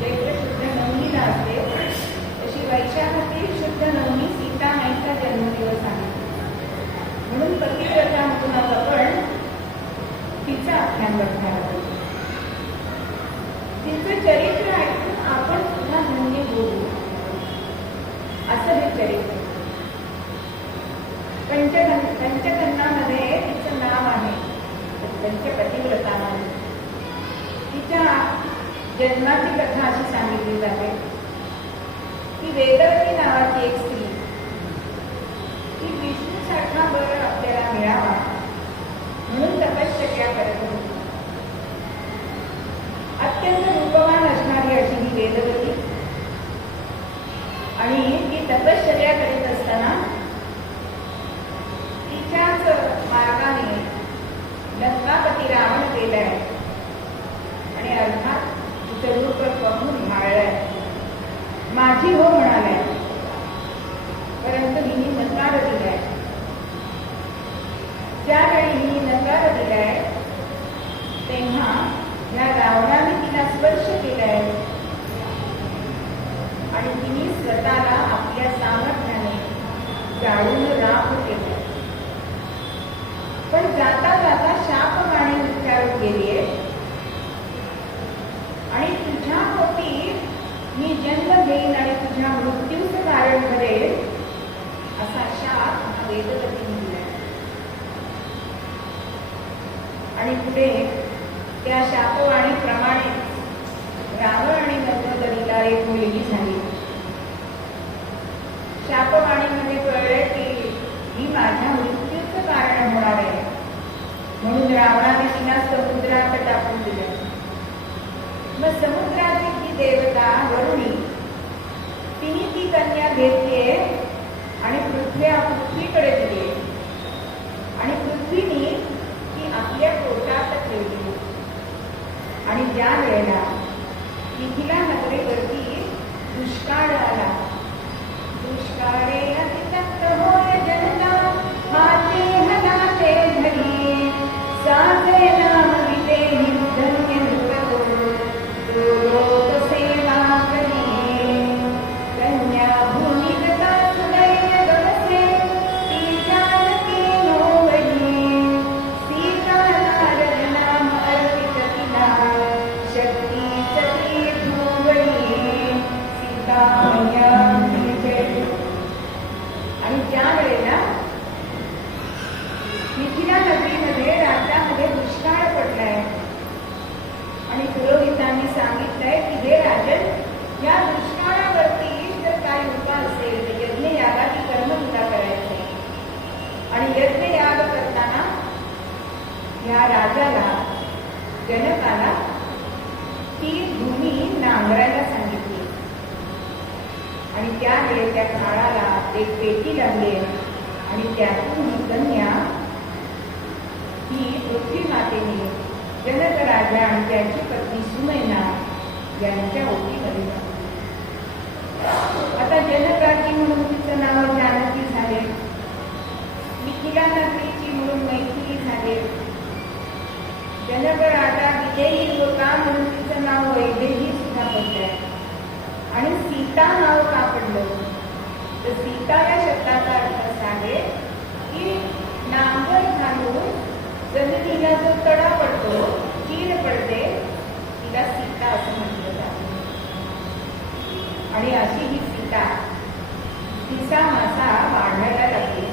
चैत्र शुद्ध नवमीला असते, तशी वैशाखातील शुद्ध नवमी सीतामाईचा जन्मदिवस आहे. म्हणून पतिव्रता म्हणून आपण तिचा आख्यान बघणार आहोत. तिचं चरित्र ऐकून आपण सुद्धा धन्य होऊ असं हे चरित्र. पंचकन्यामध्ये तिचं नाव आहे, पंचपतिव्रता. तिच्या जन्माची कथा अशी सांगितली जाते की वेदवती नावाची एक स्त्री ती विष्णूसारखा वर आपल्याला मिळावा म्हणून तपश्चर्या करत होती. अत्यंत रूपवान असणारी अशी ही वेदवती, आणि ती तपश्चर्या करीत असताना तिच्याच मार्गाने लंकापती रावण गेलाय आणि अर्थात तिचं रूप बघून भाळलंय. माझी हो म्हणालाय, परंतु हिने नकार दिलाय. ज्यावेळी हिने नकार दिलाय तेव्हा या रावणाने तिला स्पर्श केलाय आणि तिने स्वतःला आपल्या सामर्थ्याने जाळून राख केलं. पण जाता जाता शापवाणी उच्चारून गेलीये आणि तुझ्या पोटी मी जन्म घेईन आणि तुझ्या मृत्यूचं कारण ठरेल असा शाप वेदवतीने दिलाय. आणि पुढे त्या शापवाणीप्रमाणे रावण आणि नंदोदरीला एक मुलगी झाली. शापवाणीमध्ये कळले की ही माझ्या मृत्यूचं कारण होणार आहे, म्हणून रावणाने तिला समुद्रात टाकून दिले. मग समुद्राची ती देवता वरुणी तिने ती कन्या घेतलीये आणि पृथ्वीकडे दिली आणि पृथ्वीने ती आपल्या पोटात ठेवली. आणि ज्या वेळेला मिथिला नगरीवरती दुष्काळ आला, दुष्काळे अतितप्त होय जनता, हाते हलाते धरी साधे नाम विदेही धन्य नृपतो लोक सेवा करी. कन्या भूमिगता सुदैव गवसे ती जानकी नोवली. सीता नारद नाम अर्पित तिला शक्तीच ती भुवली. सीता आणि ज्या वेळेला मिथिला नगरीमध्ये राज्यामध्ये दुष्काळ पडलाय आणि पुरोहितांनी सांगितलंय की हे राजन, या दुष्काळावरती जर काही उपाय असेल तर यज्ञ यागाची कर्म तुला करायचे. आणि यज्ञ याग करताना या राजाला जनकाला ती भूमी नांगरायला सांगितली. आणि त्यावेळी त्या झाडाला एक पेटी लागली आणि त्यातून ही कन्या ही पृथ्वी मातेने जनक राजा आणि त्याची पत्नी सुनैना यांच्या ओटीमध्ये टाकली. आता जनकाची म्हणून तिचं नाव जानकी झाले, मिथिला नगरीची म्हणून मैथिली झाले. जनक राजा विजयी होता म्हणून तिचं नाव वैदेही सुद्धा पडलंय. आणि सीता नाव का पडलं तर सीता या शब्दाचा अर्थ असा आहे की नांगर घालून जमिनीला जो तडा पडतो, चीर पडते, तिला सीता असं म्हटलं जातं. आणि अशी ही सीता तिचा मासा वाढायला लागली.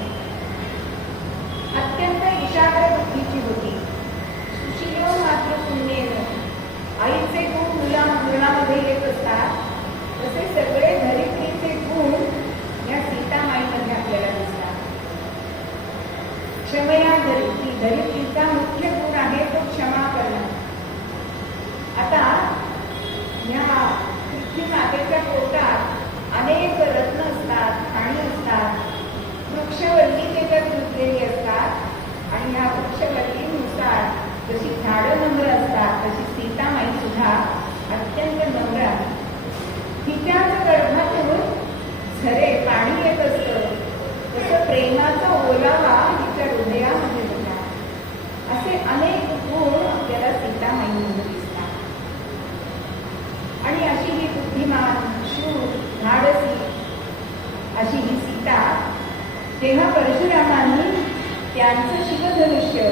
अत्यंत इशाग्र बुद्धीची होती. सुशीलो मात्र पुण्येनं आईचे गुण मुलामध्ये येत असतात तसे सगळे धरित्रीचे गुण या सीतामाईमध्ये आपल्याला दिसतात. क्षमया धरित्री, धरित्रीचा मुख्य गुण आहे तो क्षमा करणं. आता या पृथ्वी मातेच्या पोटात अनेक रत्न असतात, खाणी असतात, वृक्षवल्ली त्याच्यात रुजलेली असतात आणि ह्या वृक्षवल्लीनुसार जशी झाडं नम्र असतात तशी सीतामाई सुद्धा अत्यंत नम्र आहे. तिच्याच गर्भातून झरे पाणी येत असतं तसं प्रेमाचा ओलावा तिच्या हृदयामध्ये होता. असे अनेक गुण आपल्याला सीतामाईमध्ये दिसतात. तेव्हा परशुरामांनी त्यांचं शिवधनुष्य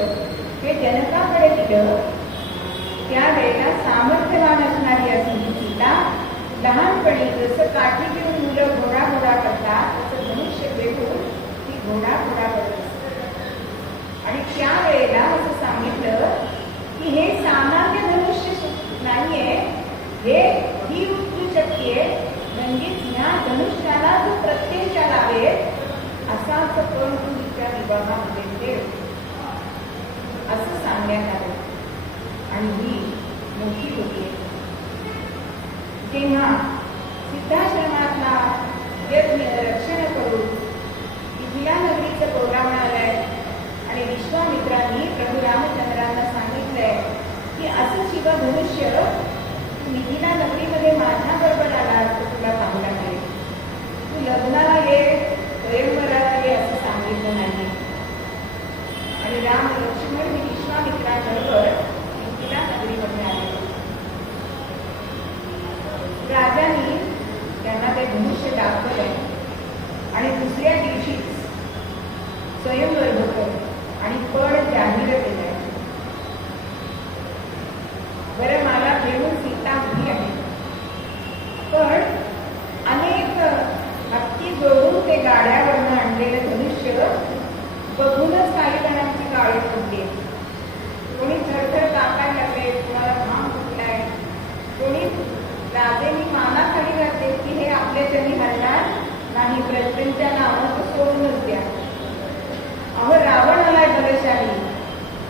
हे जनकाकडे दिलं. त्यावेळेला सामर्थ्यवान असणारी असून सीता लहानपणी जसं काठी घेऊन मुलं घोडा घोडा करतात तसं धनुष्य घेऊन ती घोडा घोडा करत असते. आणि त्यावेळेला असं सांगितलं की हे सामान्य धनुष्य नाहीये, ही उत्तू शक्ती आहे, म्हणजेच या धनुष्याला जो प्रत्यक्ष लावेल असाच पण तू तिच्या विवाहामध्ये ठेव असं सांगण्यात आलं. आणि ही मोठी होती. तेव्हा सिद्धाश्रमातला यज्ञ रक्षण करून मिथिला नगरीचं प्रोग्राम आलाय आणि विश्वामित्रांनी प्रभू रामचंद्रांना सांगितलंय की असं शिवधनुष्य मिथिला नगरीमध्ये माझ्या बरोबर आला असं तुला पाहायला मिळेल. तू लग्नाला ये, स्वयंवराला ये असं सांगितलं नाही. आणि राम लक्ष्मण हे विश्वामित्राबरोबर मिथिला नगरीमध्ये आले. राजांनी त्यांना ते धनुष्य दाखवलंय आणि दुसऱ्या दिवशीच स्वयंवर होतं आणि पण जाहीर केलंय. बरं, मला घेऊन सीता उभी आहे, पण अनेक हत्ती जोडून ते गाड्यावरनं आणलेलं धनुष्य बघूनच काही जणांची काळी फुटली. कोणी थरथर कापायला लागले, कोणाला घाम फुटलाय, कोणी राजेंनी मानाखाली घातले की हे आपल्याच्यानी हलणार नाही, प्रत्येच्या नावानं सोडूनच द्या. अहो, रावण आलाय बलशाली,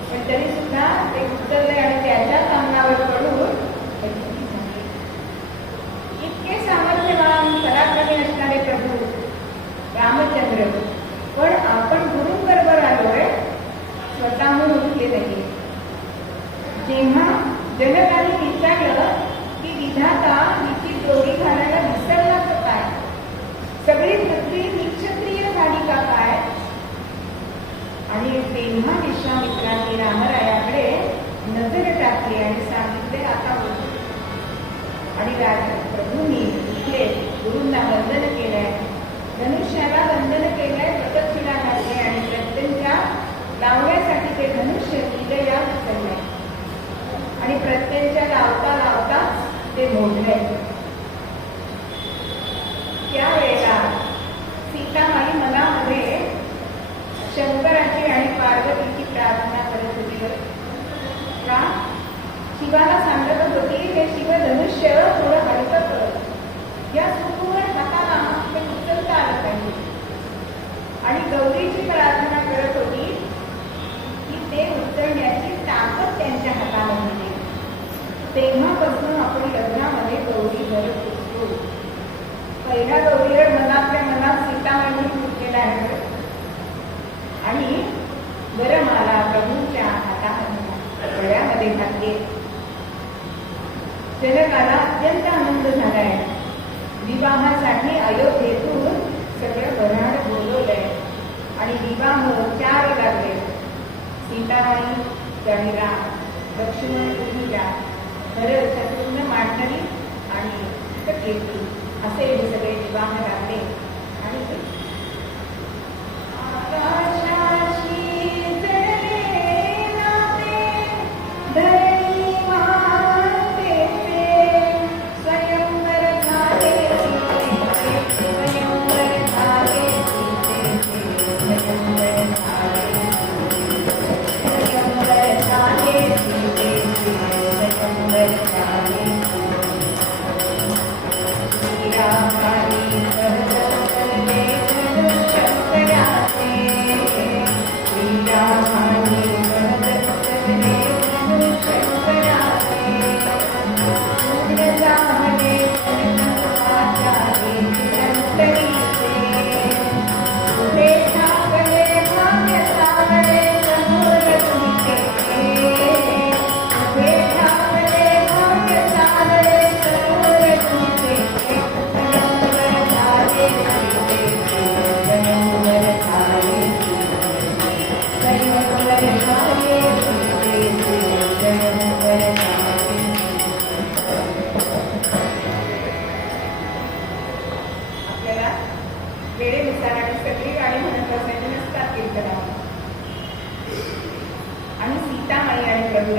पण तरी सुद्धा ते उचलले आणि त्याच्याच अंगावर पडून इतके सामर्थ्यवान पराक्रमी असणारे प्रभू रामचंद्र, पण आपण गुरूंबरोबर आलोय, स्वतःहून उठले नाही. जेव्हा जनकाने विचारलं की विधाता हिची जोडी घालायला विसरला तर काय, सगळी पृथ्वी निक्षत्रिय झाली का काय? आणि तेव्हा विश्वामित्रांनी रामरायाकडे नजर टाकली आणि सांगितले आता बोल. आणि राजा प्रभूंनी इथले गुरूंना वंदन केलंय, धनुष्याला वंदन केलंय, प्रदक्षिणा घातली आणि प्रत्यंच्या लावण्यासाठी ते धनुष्य हृदयात उचललंय आणि प्रत्यंच्या लावता लावता ते मोडलंय. त्यावेळेला सीतामाई मनामध्ये शंकराची आणि पार्वतीची प्रार्थना करत होती. का शिवाला सांगत होती हे शिवधनुष्य थोडं हलकं कर, या सुखवर हाताला ते उचलता आलं पाहिजे. आणि गौरीची प्रार्थना करत होती की ते उचलण्याची ताकद त्यांच्या हातामध्ये. तेव्हापासून आपण लग्नामध्ये गौरी धरत असतो. पहिल्या गौरीवर मनातल्या मनात सीतामाईने फुटलेला आहे. आणि वरमाला प्रभूंच्या हातामध्ये गळ्यामध्ये घातली. जनकाला अत्यंत आनंद झालाय. विवाहासाठी अयोध्येतून सगळं वऱ्हाड बोलवलंय आणि विवाह 4 लागले. सीतामाई, जहिरा, लक्ष्मण, उर्मिला, भरत, शत्रुघ्न, मांडवी आणि सकेती असे हे सगळे विवाह लागले. आणि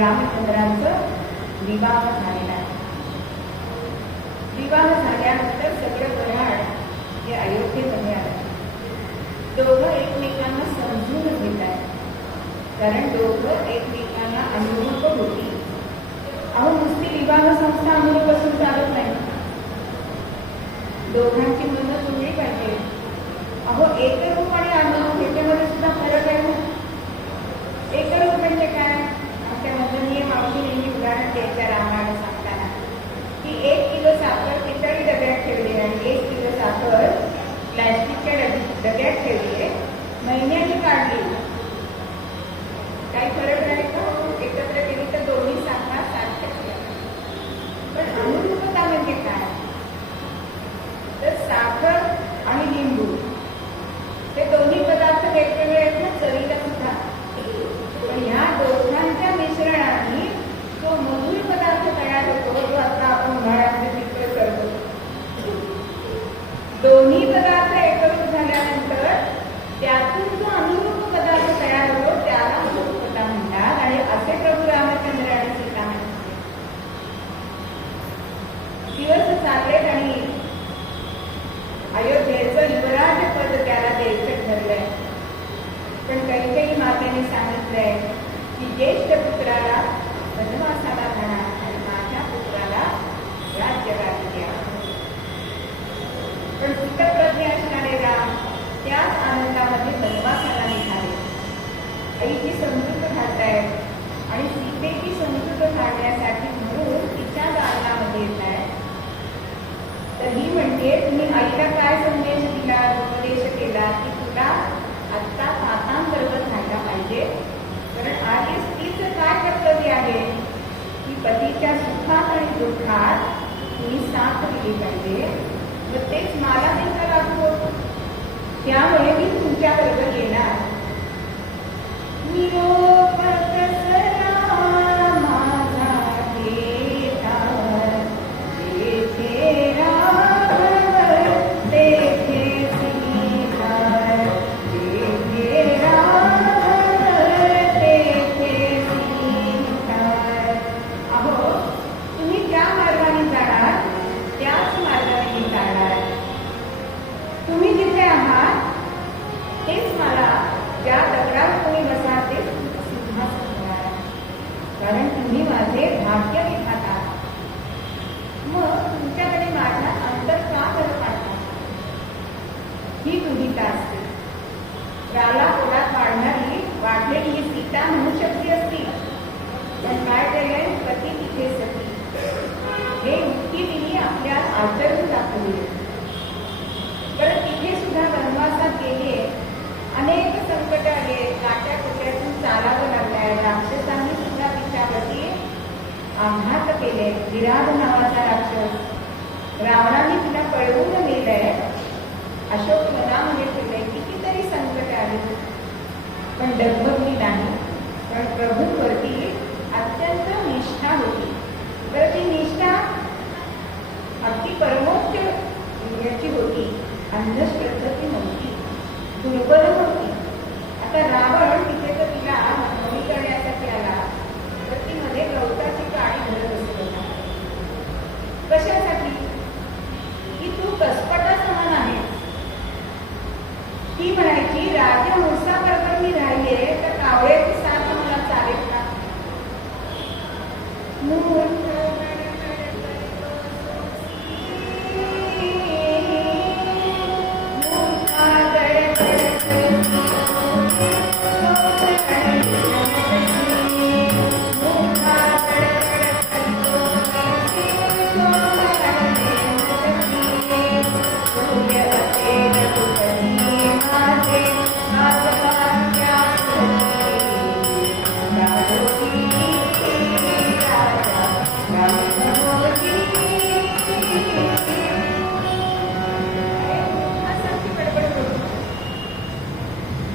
रामचंद्रांचं विवाह झालेला आहे. विवाह झाल्यानंतर सगळं वऱ्हाड हे अयोध्येमध्ये आलं. दोघं एकमेकांना समजून घेत आहेत, कारण दोघं एकमेकांना अनुरूप होती. अहो, नुसती विवाह संस्था अनुरूप असून चालत नाही, दोघांची मनं जुळली पाहिजे. अहो, एकरूप आणि अनुरूप याच्यामध्ये सुद्धा फरक आहे ना. एकरूप म्हणजे काय? आमच्या मदनीय मावशी नेहमी उदाहरण द्यायच्या रामायण सांगताना की 1 किलो साखर पितळी डब्यात ठेवली आणि 1 किलो साखर प्लॅस्टिकच्या डब्यात ठेवली, महिन्याची काढली, काही फरक नाही का? एकत्र केली तर दोन्ही साखर सारख्याच. पण अनुरूपता म्हणजे काय? तर साखर आणि लिंबू हे दोन्ही पदार्थ वेगवेगळे आहेत ना चवीला सुद्धा. पण ह्या दोघांच्या मिश्रणाने तो मधुर पदार्थ तयार होतो, जो आता आपण उन्हाळ्यामध्ये पितळ करतो. दोन्ही पदार्थ एकरूप झाल्यानंतर त्यातून जो अनुरूप पदार्थ तयार होतो त्याला अनुरूपता म्हणतात. आणि असे प्रभू रामचंद्र आणि सीता म्हणतात. दिवस चाललेत आणि अयोध्येचं युवराज पद त्याला द्यायचं ठरलंय. पण कैकेयी मातेने सांगितलंय की ज्येष्ठ पुत्राला वनवासाला म्हणा आणि माझ्या पुत्राला राज्यभागी द्या. पण स्थितप्रज्ञ असणारे राम त्याच आनंदामध्ये वनवासाला निघाले. आईची समजूत घालतायत आणि सीतेची समजूत घालण्यासाठी म्हणून तिच्या दालनामध्ये येत आहे. तर ही म्हणते, तुम्ही आईला काय संदेश दिला, उपदेश केला की तुला आत्ता पातांबरोबर राहायला पाहिजे. कारण आधी स्त्रीचं काय कर्तव्य आहे की पतीच्या सुखात आणि दुःखात तुम्ही साथ दिली पाहिजे. व तेच मला देखील लागू होतं. त्यामुळे मी तुमच्या बरोबर येणार. कारण तुम्ही माझे भाग्य विधाता. मग तुमच्याकडे माझ्या अंतर का बरं पाडता? ही दुहिता असते. राला पोळात वाढलेली ही सीता म्हणू शकली असती. पण काय केलंय? पती तिथे सती हे युक्ती तिने आपल्या आचरून दाखवली. बरं, तिथे सुद्धा वनवासात गेले, अनेक संकट आले, काट्या कुट्यातून चालावं लागलाय. राक्षसांनी सुद्धा तिच्यावरती आघात केले. विराट नावाचा राक्षस रावणाने तिला पळवून नेलंय, अशोक वनामध्ये ठेवलंय. कितीतरी संकट आले पण डगमगली नाही. पण प्रभूंवरती अत्यंत निष्ठा होती. तर ती निष्ठा अगदी परमोच्च याची होती, अंधश्रद्धेची नव्हती, दुर्बल होती. आता रावण तिथे तर तिला बळी करण्यासाठी आला, तर ती मध्ये गवताची काडी घडत असत होता. कशासाठी? की तू कसपटा समान आहे. ती म्हणायची, राजहंसाबरोबर मी राहिले तर कावळ्याची साथ मला चालेल का?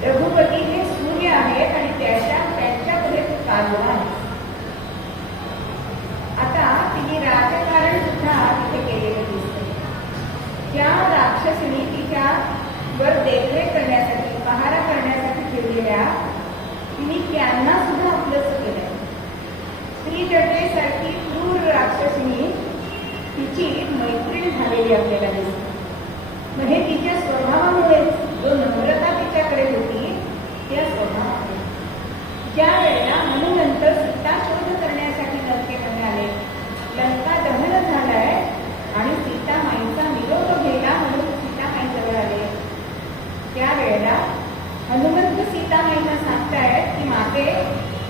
रघुपती हे सूर्य आहेत आणि त्यांच्या पुढे तू काजू आहे. आता तिने राजकारण सुद्धा तिथे केलेलं दिसतं. त्या राक्षसीने तिच्या वर देखरेख करण्यासाठी, पहारा करण्यासाठी ठेवलेल्या तिने त्यांना सुद्धा आपलंच केलंय. आलेली आपल्याला दिसते. मग हे तिच्या स्वभावामुळेच, जो नम्रता तिच्याकडे होती त्या स्वभावामुळे. ज्या वेळेला हनुमंत सीता शोध करण्यासाठी लंकेमध्ये आले, लंका दहन झालाय आणि सीतामाईचा निरोप घ्यायला म्हणून सीतामाईजवळ आले, त्यावेळेला हनुमंत सीतामाईला सांगतायत की माते,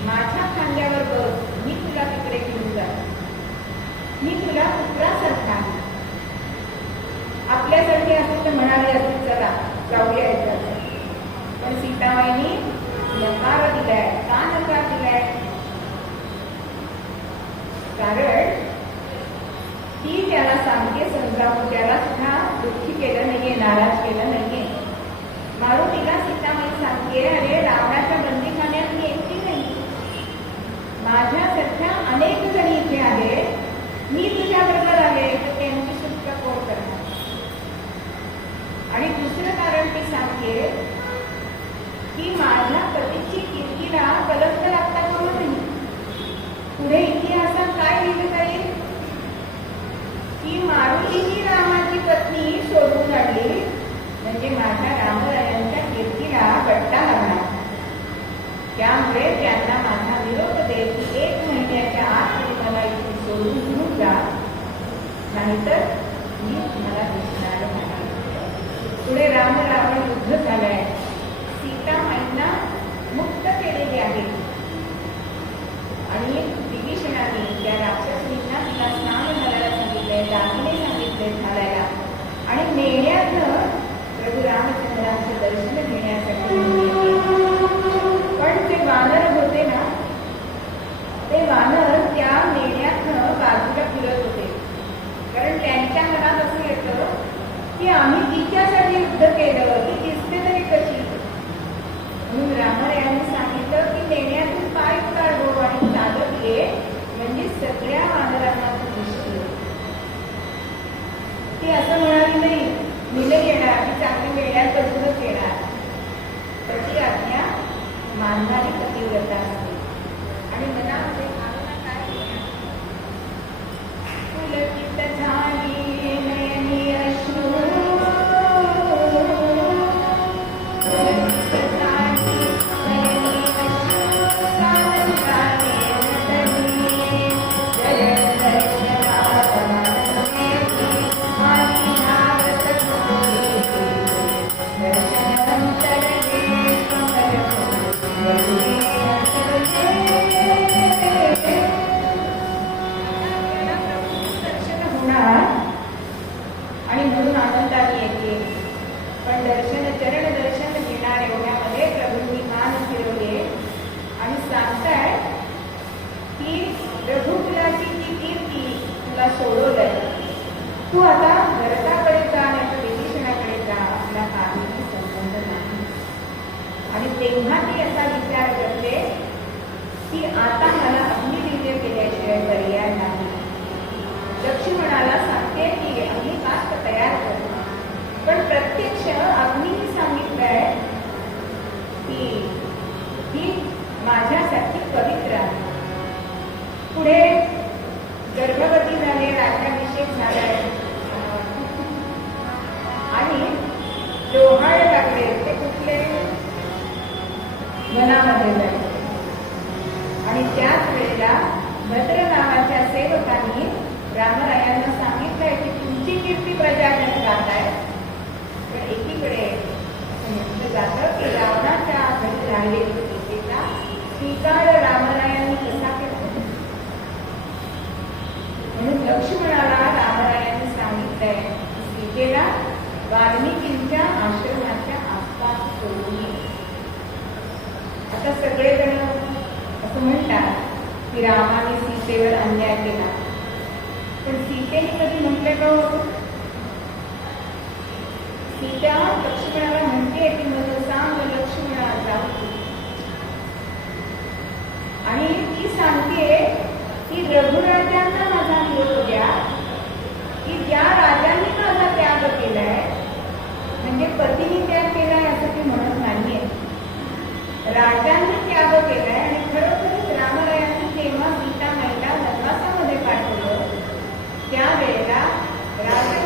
माझ्या खांद्यावर बस, मी तुला तिकडे घेऊन जातो, मी तुला पुत्रासारखा. आपल्यासारखे असते तर म्हणाले असते चला जाऊया याच्यात, पण सीतामाईनी नकार दिलाय. का नकार दिलाय? कारण ती त्याला सांगते समजावून, त्याला सुद्धा दुःखी केलं नाहीये, नाराज केलं नाहीये. मारुतीला सीतामाई सांगते, अरे रावणाच्या बंदीखान्यात मी एकटी नाही, माझ्यासारख्या अनेक जणी इथे आहेत, मी तुझ्याबरोबर आले तर त्यांची सुटका कोण करणार. आणि दुसरं कारण ती सांगते की माझ्या पतीची कीर्तीला कलंक लागता कामा नाही. पुढे इतिहासात काय लिहिलं जाईल की मारुतीची रामाची पत्नी सोडून काढली, म्हणजे माझ्या रामरायांच्या कीर्तीला गट्टा लागणार. त्यामुळे त्यांना माझा निरोप दे की 1 महिन्याच्या आत मला इथे सोडून घेऊन जा, नाहीतर मी तुम्हाला दिसणार नाही. पुढे राम रावण युद्ध झालंय, सीतामाईंना मुक्त केलेले आहे आणि विभीषणाने त्या राक्षसींना तिला स्नान घालायला सांगितलंय, दागिने सांगितले घालायला आणि नेण्यातनं प्रभू रामचंद्रांचे दर्शन घेण्यासाठी. पण ते वानर होते ना, ते वानर त्या नेण्यातनं बाजूला फिरत होते, कारण त्यांच्या मनात असं येतं की आम्ही तिच्यासाठी युद्ध केलं, ती दिसते तरी कशी. म्हणून रामर यांनी सांगितलं की नेण्यातून पाय काढो आणि चालत ये, म्हणजे सगळ्या वानरांना तू दिसते. ती असं म्हणाली नाही मी नाही येणार, ती चांगली वेड्यापासूनच येणार. त्याची आज्ञा मानणारी पतिव्रता असते. आणि मनामध्ये भावना काय पुलकित झाली नयनी अश्रू, आणि म्हणून आनंदाने येते. पण चरण दर्शन घेणार एवढ्यामध्ये प्रभूंनी मान फिरवले आणि सांगताय की रघुकुलाची ती कीर्ती तुला सोडवलंय, तू आता भरताकडे जा नाही तर विभीषणाकडे जा, आपला काहीही संबंध नाही. आणि तेव्हा ती असा विचार करते की आता मला अग्निदिव्य केल्याशिवाय पर्याय नाही. लक्ष्मणाला सांगते की अग्निकाष्ठ तयार कर, पण प्रत्यक्ष अग्नीने सांगितलंय की ही माझ्यासाठी पवित्र आहे. पुढे गर्भवती झाले, राज्याभिषेक झालाय आणि डोहाळे लागले, ते कुठले वनामध्ये जायचे. आणि त्याच वेळेला भद्र नावाच्या सेवकांनी रामरायांना सांगितलंय की तुमची कीर्ती प्रजाजन गात आहे. पण एकीकडे म्हटलं जातं की रावणाच्या घरी राहिलेली सीतेचा स्वीकार रामरायांनी कसा केला. म्हणून लक्ष्मणाला रामरायांनी सांगितलंय सीतेला वाल्मिकींच्या आश्रमाच्या आसपास सोडून ये. आता सगळेजण असं म्हणतात की रामाने सीतेवर अन्याय केला, पण सीतेने कधी म्हटलं का होतं? सीता लक्ष्मणाला म्हणते की मला सांग लक्ष्मणा जाऊ, आणि ती सांगते की रघुराजांना माझा निरोप द्या की ज्या राजांनी माझा त्याग केलाय, म्हणजे पतीने त्याग केलाय असं ती म्हणत नाहीये, राजांनी त्याग केलाय. आणि खरोखरच रामरायांनी जेव्हा सीतामाईला वनवासामध्ये पाठवलं त्यावेळेला राजा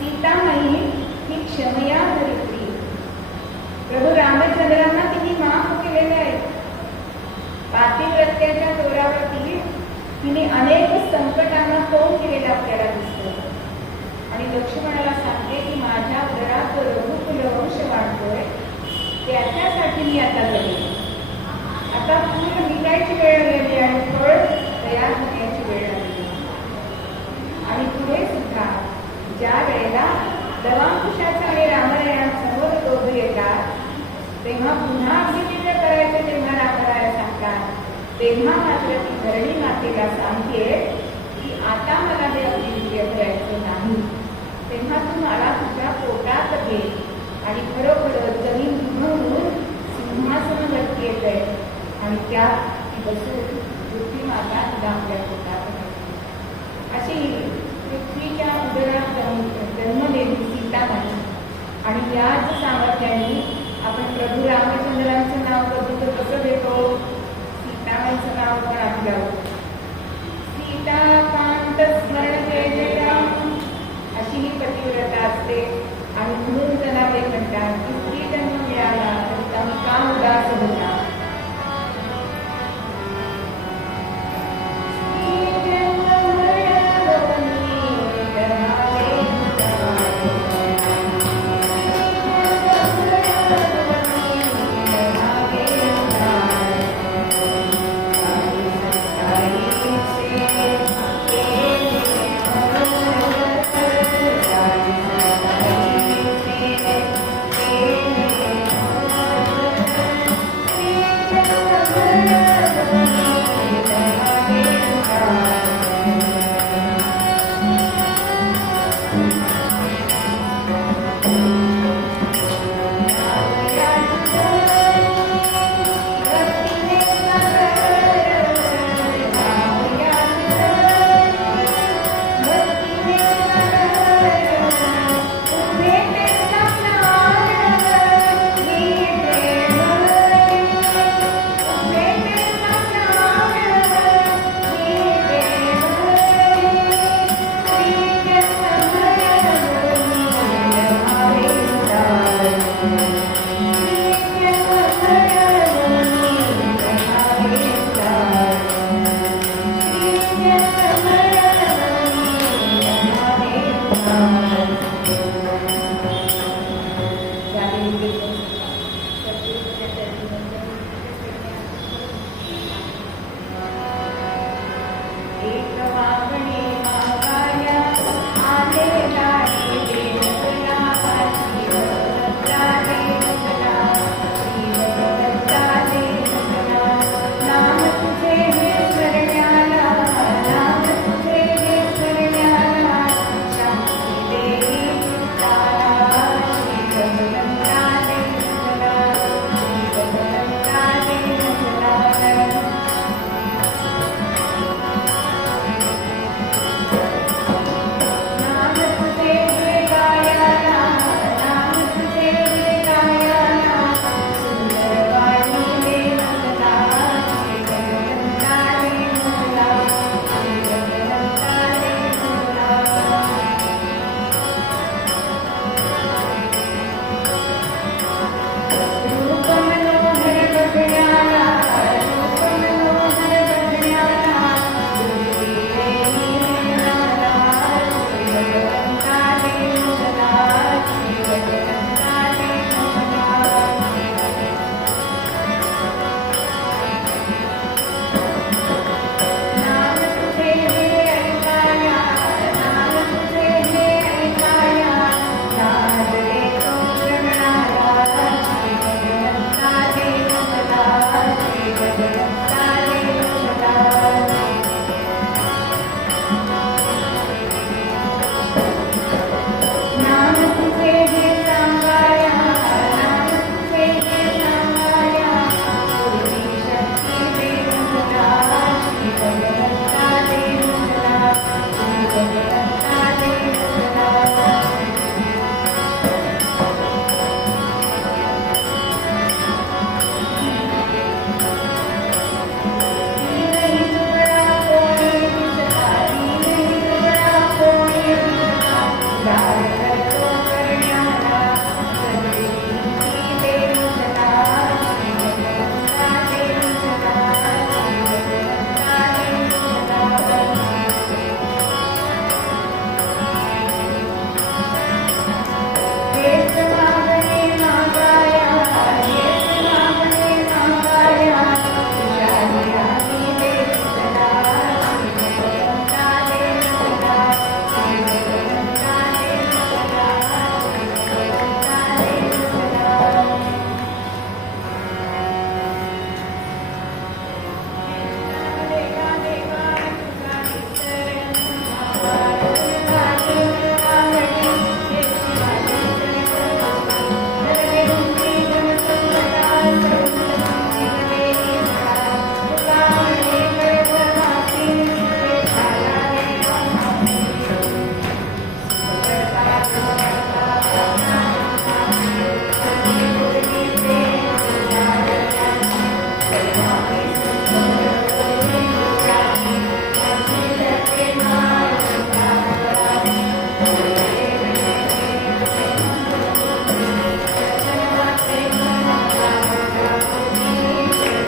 सीतामाई ही क्षमया धरित्री. प्रभू रामचंद्रांना तिने माफ केलेले आहे. पातिव्रत्याच्या जोरावरती तिने अनेक संकटांना तोंड केलेलं आपल्याला दिसतं. आणि लक्ष्मणाला सांगते की माझ्या घरात रघुकुल वंश वाढतोय, त्याच्यासाठी मी आता जगले. आता फूल विकायची वेळ आलेली आणि फळ तयार होण्याची वेळ आलेली. आणि पुढे सुद्धा ज्या वेळेला लवांकुशाचा आणि रामरायासमोर दोघे येतात, तेव्हा पुन्हा अग्निदिव्य करायचे. तेव्हा रामराया सांगतात, तेव्हा मात्र ती धरणी मातेला सांगते की आता मला हे अग्निदिव्य करायचं नाही. तेव्हा तू मला तुझ्या पोटात घे. आणि खरोखर जमीन दुभवून सिंहासनावरती येत आहे आणि त्यात ती बसून पृथ्वी माता तिला आपल्या पोटात घालते. अशी पृथ्वीच्या उदरात जन्मलेली सीतामाई. आणि याच सामर्थ्याने आपण प्रभू रामचंद्रांचं नाव कधी कसं देतो, सीतामाईचं नाव पण आपल्यावर सीताकांत स्मरण जय जय राम अशी ही पतिव्रता असते. आणि म्हणून त्यांना ते म्हणतात की स्त्री जन्म मिळाला तर त्यांनी का उदास होता.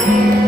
आहे